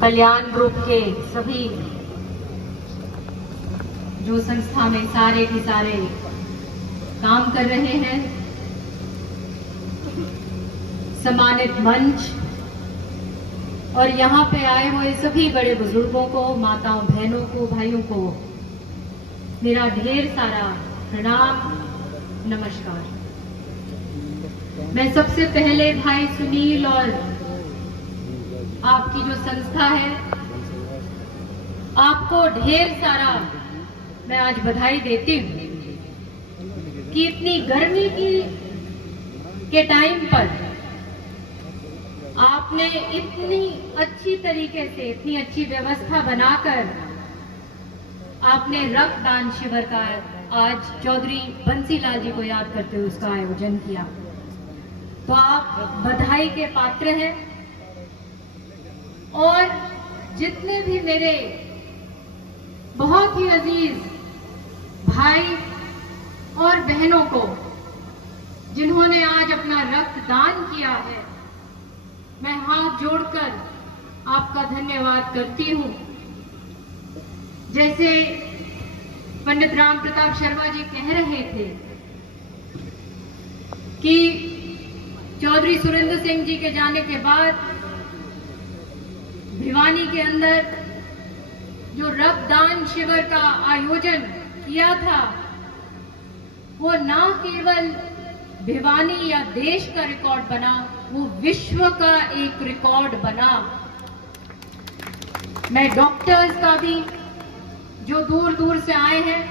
कल्याण ग्रुप के सभी जो संस्था में सारे के सारे काम कर रहे हैं, सम्मानित मंच और यहाँ पे आए हुए सभी बड़े बुजुर्गों को, माताओं, बहनों को, भाइयों को मेरा ढेर सारा प्रणाम, नमस्कार। मैं सबसे पहले भाई सुनील और आपकी जो संस्था है, आपको ढेर सारा मैं आज बधाई देती हूँ कि इतनी गर्मी के टाइम पर आपने इतनी अच्छी तरीके से, इतनी अच्छी व्यवस्था बनाकर आपने रक्तदान शिविर का आज चौधरी बंसीलाल जी को याद करते हुए उसका आयोजन किया। तो आप बधाई के पात्र हैं। और जितने भी मेरे बहुत ही अजीज भाई और बहनों को जिन्होंने आज अपना रक्तदान किया है, मैं हाथ जोड़कर आपका धन्यवाद करती हूँ। जैसे पंडित राम प्रताप शर्मा जी कह रहे थे कि चौधरी सुरेंद्र सिंह जी के जाने के बाद भिवानी के अंदर जो रक्तदान शिविर का आयोजन किया था, वो ना केवल भिवानी या देश का रिकॉर्ड बना, वो विश्व का एक रिकॉर्ड बना। मैं डॉक्टर्स का भी जो दूर दूर से आए हैं,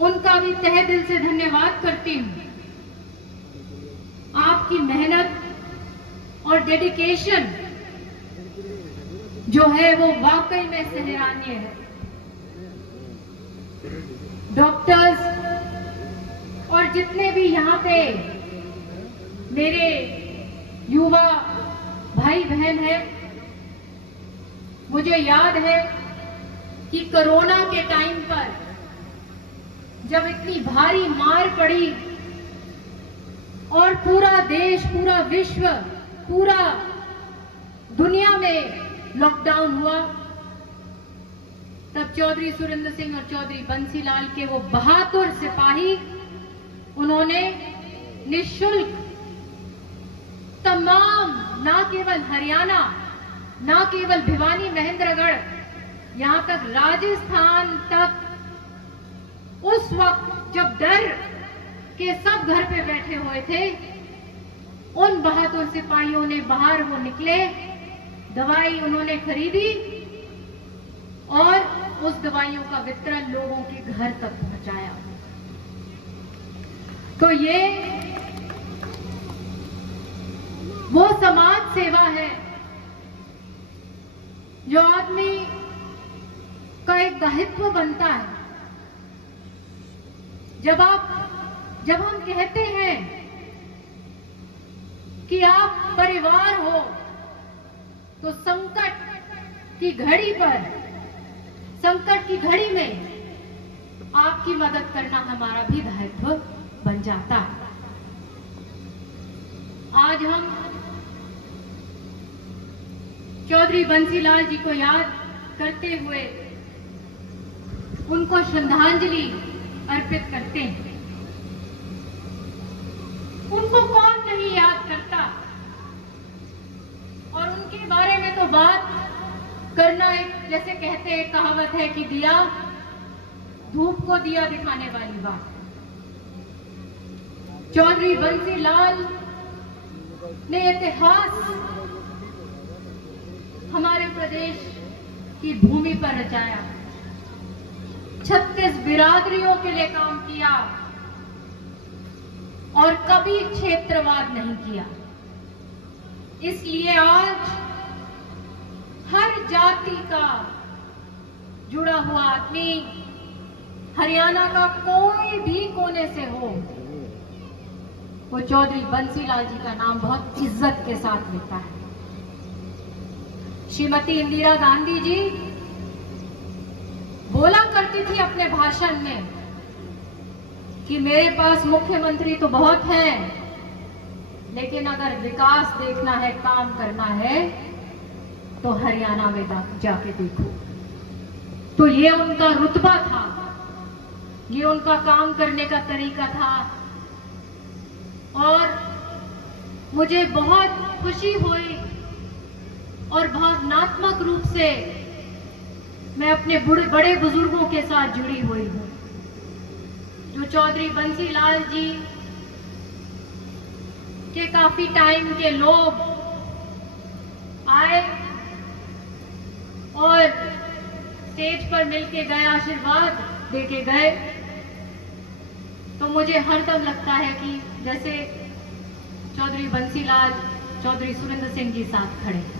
उनका भी तहे दिल से धन्यवाद करती हूं। आपकी मेहनत और डेडिकेशन जो है वो वाकई में सराहनीय है। डॉक्टर्स और जितने भी यहाँ पे मेरे युवा भाई बहन हैं, मुझे याद है कि कोरोना के टाइम पर जब इतनी भारी मार पड़ी और पूरा देश, पूरा विश्व, पूरा दुनिया में लॉकडाउन हुआ, तब चौधरी सुरेंद्र सिंह और चौधरी बंसीलाल के वो बहादुर सिपाही, उन्होंने निःशुल्क तमाम, ना केवल हरियाणा, ना केवल भिवानी महेंद्रगढ़, यहां तक राजस्थान तक, उस वक्त जब डर के सब घर पे बैठे हुए थे, उन बहादुर सिपाहियों ने बाहर वो निकले, दवाई उन्होंने खरीदी और उस दवाइयों का वितरण लोगों के घर तक पहुंचाया। तो ये वो समाज सेवा है जो आदमी का एक दायित्व बनता है। जब हम कहते हैं कि आप परिवार हो, तो संकट की घड़ी पर, संकट की घड़ी में आपकी मदद करना हमारा भी दायित्व बन जाता है। आज हम चौधरी बंसीलाल जी को याद करते हुए उनको श्रद्धांजलि अर्पित करते हैं। उनको कौन नहीं याद करता, और उनके बारे में तो बात करना, एक जैसे कहते हैं, कहावत है कि दिया धूप को दिया दिखाने वाली बात। चौधरी बंसीलाल ने इतिहास हमारे प्रदेश की भूमि पर रचाया, 36 बिरादरियों के लिए काम किया और कभी क्षेत्रवाद नहीं किया। इसलिए आज हर जाति का जुड़ा हुआ आदमी, हरियाणा का कोई भी कोने से हो, वो चौधरी बंसीलाल जी का नाम बहुत इज्जत के साथ लेता है। श्रीमती इंदिरा गांधी जी बोला करती थी अपने भाषण में कि मेरे पास मुख्यमंत्री तो बहुत हैं, लेकिन अगर विकास देखना है, काम करना है, तो हरियाणा में जाके देखो। तो ये उनका रुतबा था, ये उनका काम करने का तरीका था। और मुझे बहुत खुशी हुई और भावनात्मक रूप से मैं अपने बड़े बुजुर्गों के साथ जुड़ी हुई हूं, जो चौधरी बंसीलाल जी के काफी टाइम के लोग आए और स्टेज पर मिलके गए, आशीर्वाद देके गए। तो मुझे हरदम लगता है कि जैसे चौधरी बंसीलाल, चौधरी सुरेंद्र सिंह जी साथ खड़े हैं।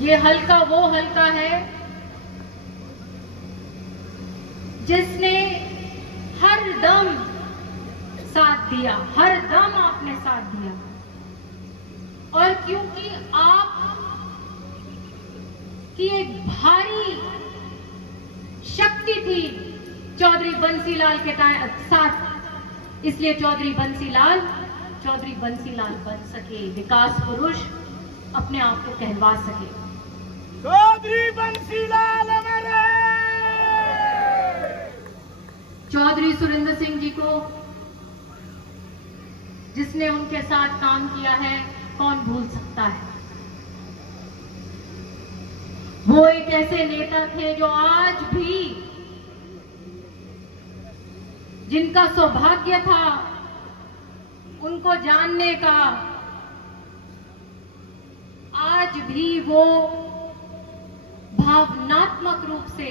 ये हल्का वो हल्का है जिसने हर दम साथ दिया, हर दम आपने साथ दिया। और क्योंकि आप की एक भारी शक्ति थी चौधरी बंसीलाल के साथ, इसलिए चौधरी बंसीलाल बन सके, विकास पुरुष अपने आप को कहलवा सके। चौधरी बंसीलाल अमर है। चौधरी सुरेंद्र सिंह जी को, जिसने उनके साथ काम किया है, कौन भूल सकता है। वो एक ऐसे नेता थे जो आज भी, जिनका सौभाग्य था उनको जानने का, आज भी वो भावनात्मक रूप से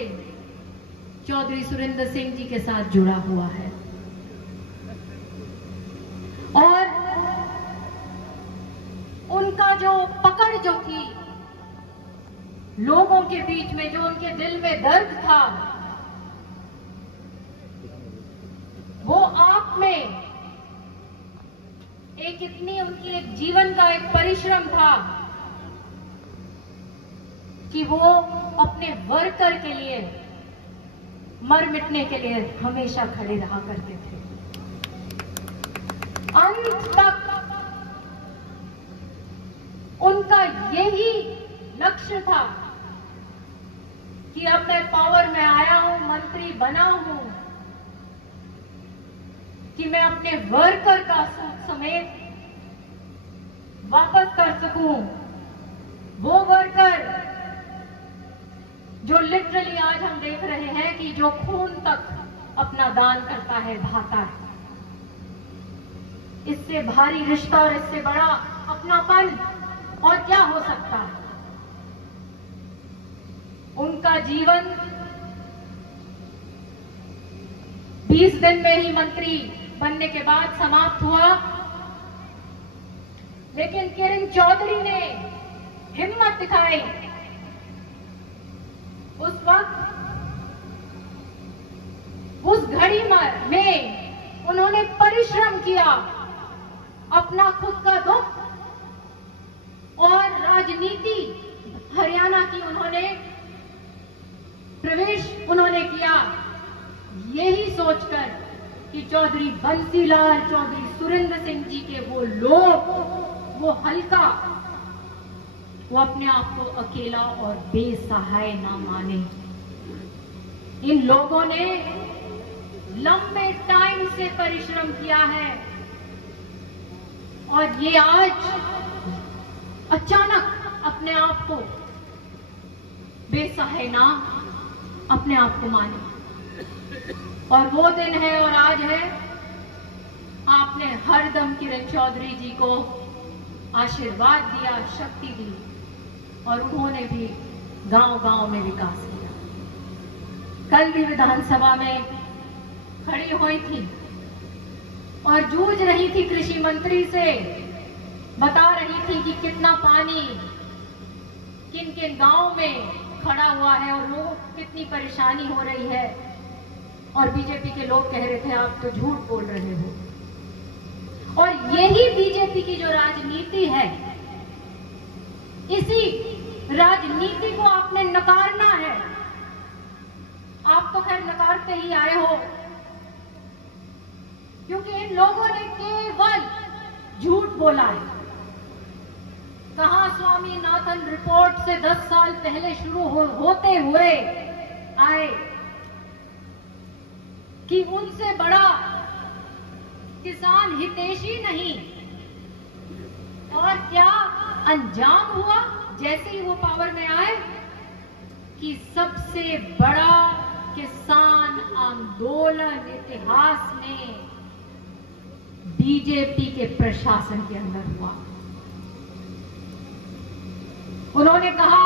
चौधरी सुरेंद्र सिंह जी के साथ जुड़ा हुआ है। और उनका जो पकड़ जो थी लोगों के बीच में, जो उनके दिल में दर्द था, वो आप में एक इतनी उनकी एक जीवन का एक परिश्रम था कि वो अपने वर्कर के लिए, मर मिटने के लिए हमेशा खड़े रहा करते थे। अंत तक उनका यही लक्ष्य था कि अब मैं पावर में आया हूं, मंत्री बना हूं, कि मैं अपने वर्कर का सुख समेत वापस कर सकूं। वो वर्कर जो लिटरली आज हम देख रहे हैं कि जो खून तक अपना दान करता है, बहाता है। इससे भारी रिश्ता और इससे बड़ा अपनापन और क्या हो सकता है। उनका जीवन 20 दिन में ही मंत्री बनने के बाद समाप्त हुआ, लेकिन किरण चौधरी ने हिम्मत दिखाई। उस वक्त, उस घड़ी में उन्होंने परिश्रम किया, अपना खुद का दुख और राजनीति हरियाणा की उन्होंने प्रवेश किया, यही सोचकर कि चौधरी बंसीलाल, चौधरी सुरेंद्र सिंह जी के वो लोग, वो हल्का, वो अपने आप को अकेला और बेसहाय ना माने। इन लोगों ने लंबे टाइम से परिश्रम किया है और ये आज अचानक अपने आप को बेसहाय ना अपने आप को माने। और वो दिन है और आज है, आपने हरदम किरण चौधरी जी को आशीर्वाद दिया, शक्ति दी और उन्होंने भी गांव-गांव में विकास किया। कल भी विधानसभा में खड़ी हुई थी और जूझ रही थी कृषि मंत्री से, बता रही थी कि कितना पानी किन किन गांव में खड़ा हुआ है और लोगों को कितनी परेशानी हो रही है। और बीजेपी के लोग कह रहे थे आप तो झूठ बोल रहे हो। और यही बीजेपी की जो राजनीति है, इसी राजनीति को आपने नकारना है। आप तो खैर नकारते ही आए हो, क्योंकि इन लोगों ने केवल झूठ बोला है। कहा स्वामीनाथन रिपोर्ट से 10 साल पहले शुरू होते हुए आए कि उनसे बड़ा किसान हितैषी नहीं, और क्या अंजाम हुआ जैसे ही वो पावर में आए कि सबसे बड़ा किसान आंदोलन इतिहास में बीजेपी के प्रशासन के अंदर हुआ। उन्होंने कहा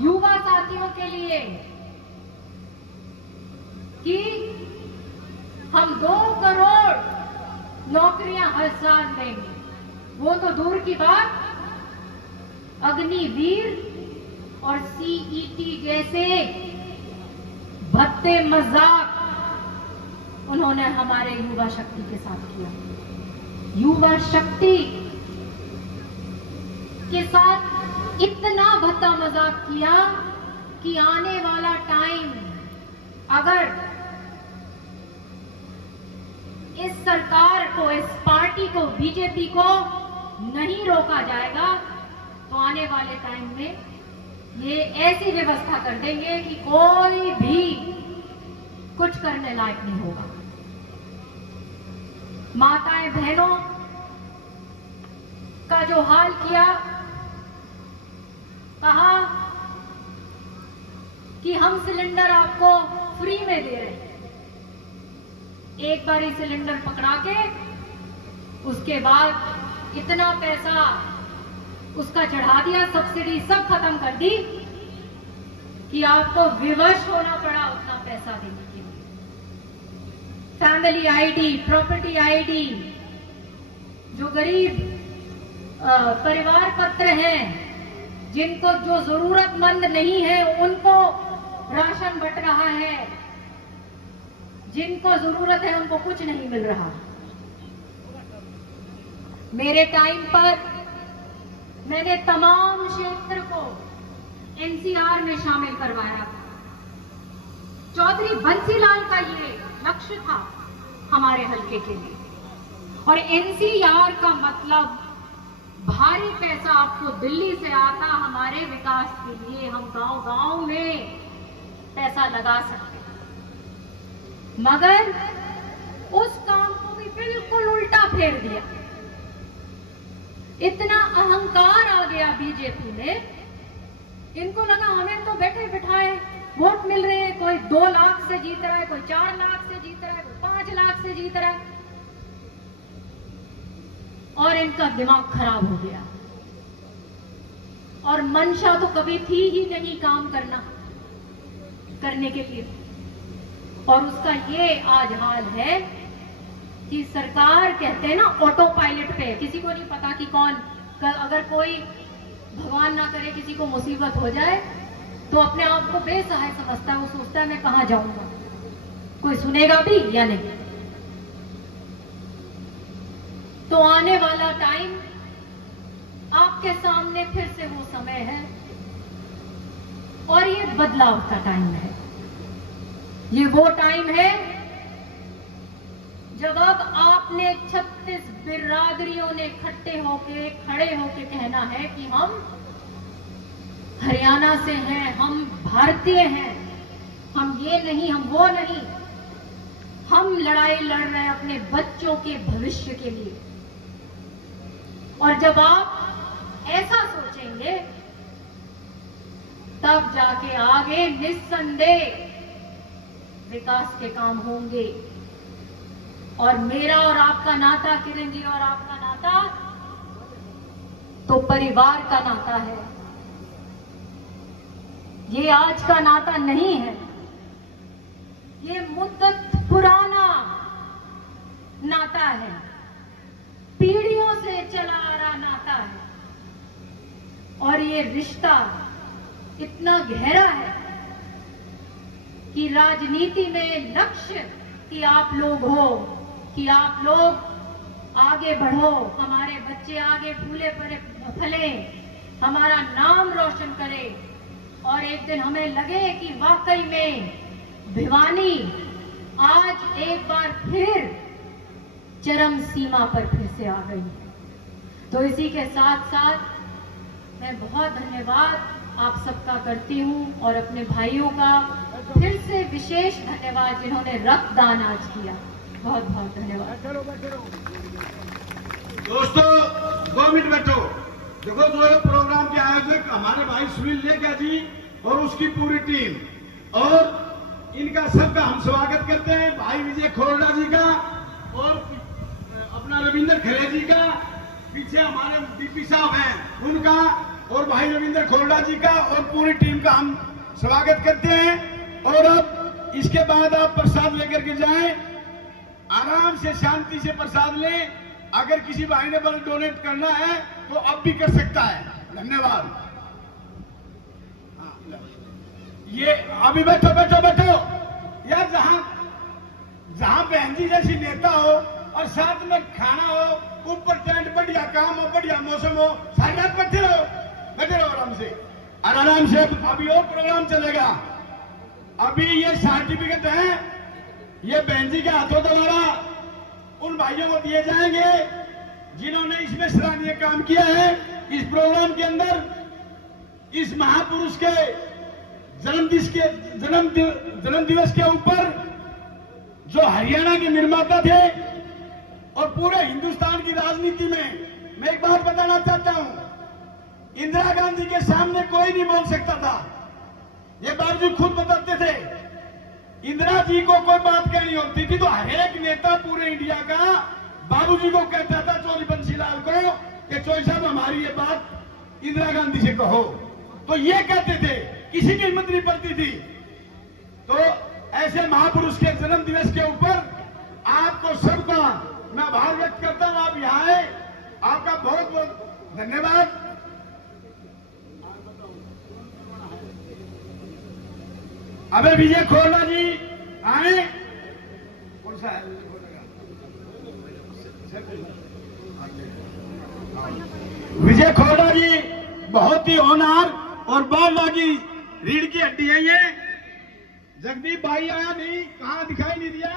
युवा साथियों के लिए कि हम 2 करोड़ नौकरियां हर साल देंगे। वो तो दूर की बात, अग्निवीर और सीईटी जैसे भत्ते मजाक उन्होंने हमारे युवा शक्ति के साथ किया। युवा शक्ति के साथ इतना भत्ता मजाक किया कि आने वाला टाइम अगर इस सरकार को, इस पार्टी को, बीजेपी को नहीं रोका जाएगा तो आने वाले टाइम में ये ऐसी व्यवस्था कर देंगे कि कोई भी कुछ करने लायक नहीं होगा। माताएं बहनों का जो हाल किया, कहा कि हम सिलेंडर आपको फ्री में दे रहे हैं। एक बार ही सिलेंडर पकड़ा के उसके बाद इतना पैसा उसका चढ़ा दिया, सब्सिडी सब खत्म कर दी कि आपको विवश होना पड़ा उतना पैसा देने के लिए। फैमिली आईडी, प्रॉपर्टी आईडी, जो गरीब परिवार पत्र हैं जिनको जो जरूरतमंद नहीं है उनको राशन बंट रहा है, जिनको जरूरत है उनको कुछ नहीं मिल रहा। मेरे टाइम पर मैंने तमाम क्षेत्र को एनसीआर में शामिल करवाया था। चौधरी बंसीलाल का ये लक्ष्य था हमारे हल्के के लिए। और एनसीआर का मतलब भारी पैसा आपको दिल्ली से आता हमारे विकास के लिए, हम गांव-गांव में पैसा लगा सकते हैं। मगर उस काम को भी बिल्कुल उल्टा फेर दिया। इतना अहंकार आ गया बीजेपी में, इनको लगा हमें तो बैठे बिठाए वोट मिल रहे हैं, कोई 2 लाख से जीत रहा है, कोई 4 लाख से जीत रहा है, कोई 5 लाख से जीत रहा है, और इनका दिमाग खराब हो गया। और मंशा तो कभी थी ही नहीं काम करने के लिए। और उसका ये आज हाल है कि सरकार कहते हैं ना ऑटो पायलट पे, किसी को नहीं पता कि कौन, अगर कोई भगवान ना करे किसी को मुसीबत हो जाए तो अपने आप को बेसहाय समझता है, वो सोचता है मैं कहां जाऊंगा, कोई सुनेगा भी या नहीं। तो आने वाला टाइम आपके सामने फिर से वो समय है और ये बदलाव का टाइम है। ये वो टाइम है जब अब आपने 36 बिरादरियों ने इकट्ठे होके खड़े होके कहना है कि हम हरियाणा से हैं, हम भारतीय हैं, हम ये नहीं, हम वो नहीं, हम लड़ाई लड़ रहे हैं अपने बच्चों के भविष्य के लिए। और जब आप ऐसा सोचेंगे तब जाके आगे निस्संदेह विकास के काम होंगे। और मेरा और आपका नाता, किरण जी और आपका नाता तो परिवार का नाता है, ये आज का नाता नहीं है, ये मुद्दत पुराना नाता है, पीढ़ियों से चला आ रहा नाता है। और ये रिश्ता इतना गहरा है कि राजनीति में लक्ष्य कि आप लोग हो, कि आप लोग आगे बढ़ो, हमारे बच्चे आगे फूले फले, हमारा नाम रोशन करें और एक दिन हमें लगे कि वाकई में भिवानी आज एक बार फिर चरम सीमा पर फिर से आ गई है। तो इसी के साथ साथ मैं बहुत धन्यवाद आप सबका करती हूं और अपने भाइयों का फिर से विशेष धन्यवाद जिन्होंने रक्तदान आज किया। बहुत बहुत धन्यवाद। दोस्तों 2 मिनट बैठो। देखो जो प्रोग्राम के आयोजक हमारे भाई सुनील लेखा जी और उसकी पूरी टीम, और इनका सबका हम स्वागत करते हैं। भाई विजय खोरडा जी का और अपना रविंद्र खरे जी का, पीछे हमारे डीपी साहब हैं उनका, और भाई रविंद्र खोरडा जी का और पूरी टीम का हम स्वागत करते हैं। और अब इसके बाद आप प्रसाद लेकर के जाएं, आराम से शांति से प्रसाद लें। अगर किसी भाई ने बल डोनेट करना है तो अब भी कर सकता है। धन्यवाद। ये अभी बैठो बैठो बैठो यार, जहां बहन जी जैसी नेता हो और साथ में खाना हो, ऊपर टेंट, बढ़िया काम हो, बढ़िया मौसम हो, सारे रात बैठे रहो आराम से। और आराम से अभी और प्रोग्राम चलेगा। अभी ये सर्टिफिकेट है, ये बहन जी के हाथों द्वारा उन भाइयों को दिए जाएंगे जिन्होंने इसमें सराहनीय काम किया है। इस प्रोग्राम के अंदर इस महापुरुष के जन्म दिवस के ऊपर जो हरियाणा के निर्माता थे और पूरे हिंदुस्तान की राजनीति में मैं एक बात बताना चाहता हूं, इंदिरा गांधी के सामने कोई नहीं बोल सकता था। ये बाबूजी खुद बताते थे, इंदिरा जी को कोई बात कहनी होती थी तो हर एक नेता पूरे इंडिया का बाबूजी को कहता था, चौधरी बंसीलाल को, कि चौधरी साहब हमारी ये बात इंदिरा गांधी से कहो। तो ये कहते थे, किसी की हिम्मत नहीं पड़ती थी। तो ऐसे महापुरुष के जन्म दिवस के ऊपर आपको सबका मैं आभार व्यक्त करता हूं। आप यहाँ आए, आपका बहुत बहुत धन्यवाद। अबे विजय खोरला जी आए। कौन सा है? विजय खोरला जी बहुत ही होनहार और बारला की रीढ़ की हड्डी है ये। जगदीप भाई आया नहीं, कहाँ दिखाई नहीं दिया,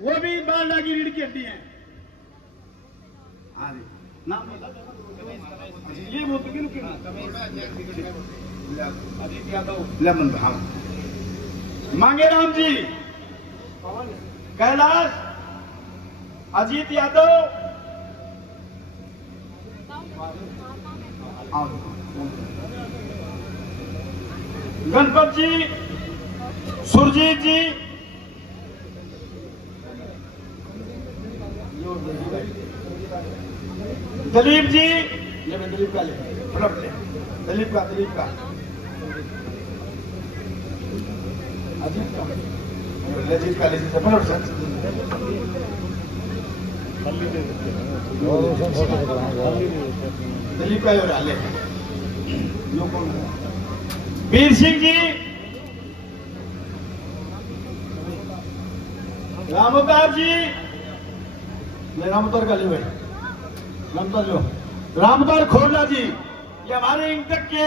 वो भी बारला की रीढ़ की हड्डी है। हाँ जी, नाम ये वो लेमन। हाँ, मांगेराम जी, कैलाश, अजीत यादव, गणपत जी, सुरजीत जी, दलीप जी, ये मैं दलीप का ले, दलीप का अजीत का, लजीत का ले, पलट सर दलीप का ले। वीर सिंह जी, रामोतार जी, रामोतार का ले भाई, रामोतार लो, रामोतार खोरला जी, ये हमारे इंटक के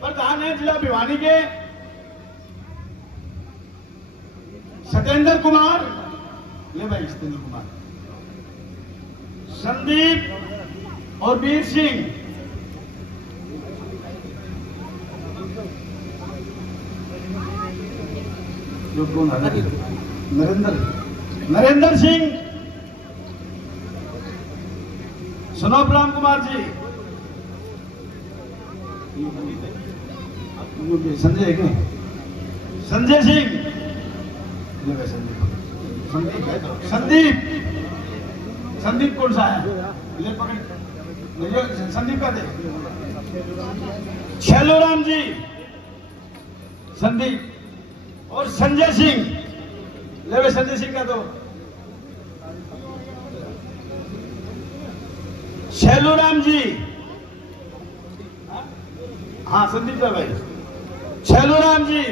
प्रधान हैं जिला भिवानी के। सत्येंद्र कुमार ले भाई, सत्येंद्र कुमार, संदीप और वीर सिंह, जो कौन है? नरेंद्र सिंह, सुनोप राम कुमार जी, संजय के संजय सिंह, संदीप कौन सा है? ले पकड़, संदीप का दे। छैलोराम जी, संदीप और संजय सिंह, ले संजय सिंह का दो। छैलोराम जी, हाँ संदीप का भाई, छैलोराम जी,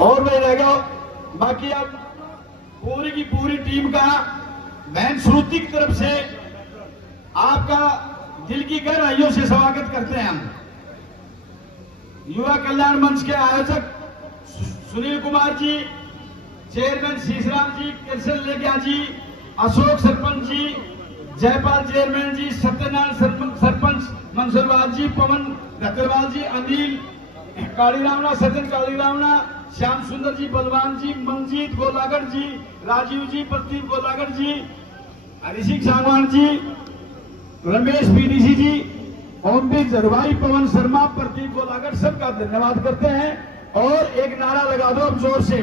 और नहीं रहेगा। बाकी अब पूरी की पूरी टीम का बहन श्रुति की तरफ से आपका दिल की गहराइयों से स्वागत करते हैं हम। युवा कल्याण मंच के आयोजक सुनील कुमार जी, चेयरमैन शीशराम जी, कृष्ण लेगिया जी, अशोक सरपंच जी, जयपाल चेयरमैन जी, सत्यनारायण सरपंच मंसूरवाल जी, पवन रतरवाल जी, अनिल कालीरावना, सचिन कालीरावना, श्याम सुंदर जी, बलवान जी, मंजीत गोलागढ़ जी, राजीव जी, प्रदीप गोलागढ़ जी, ऋषिक सांगवान जी, रमेश बीडीसी जी, ओमवीर जरवाई, पवन शर्मा, प्रदीप गोलागढ़, सबका धन्यवाद करते हैं। और एक नारा लगा दो अब जोर से।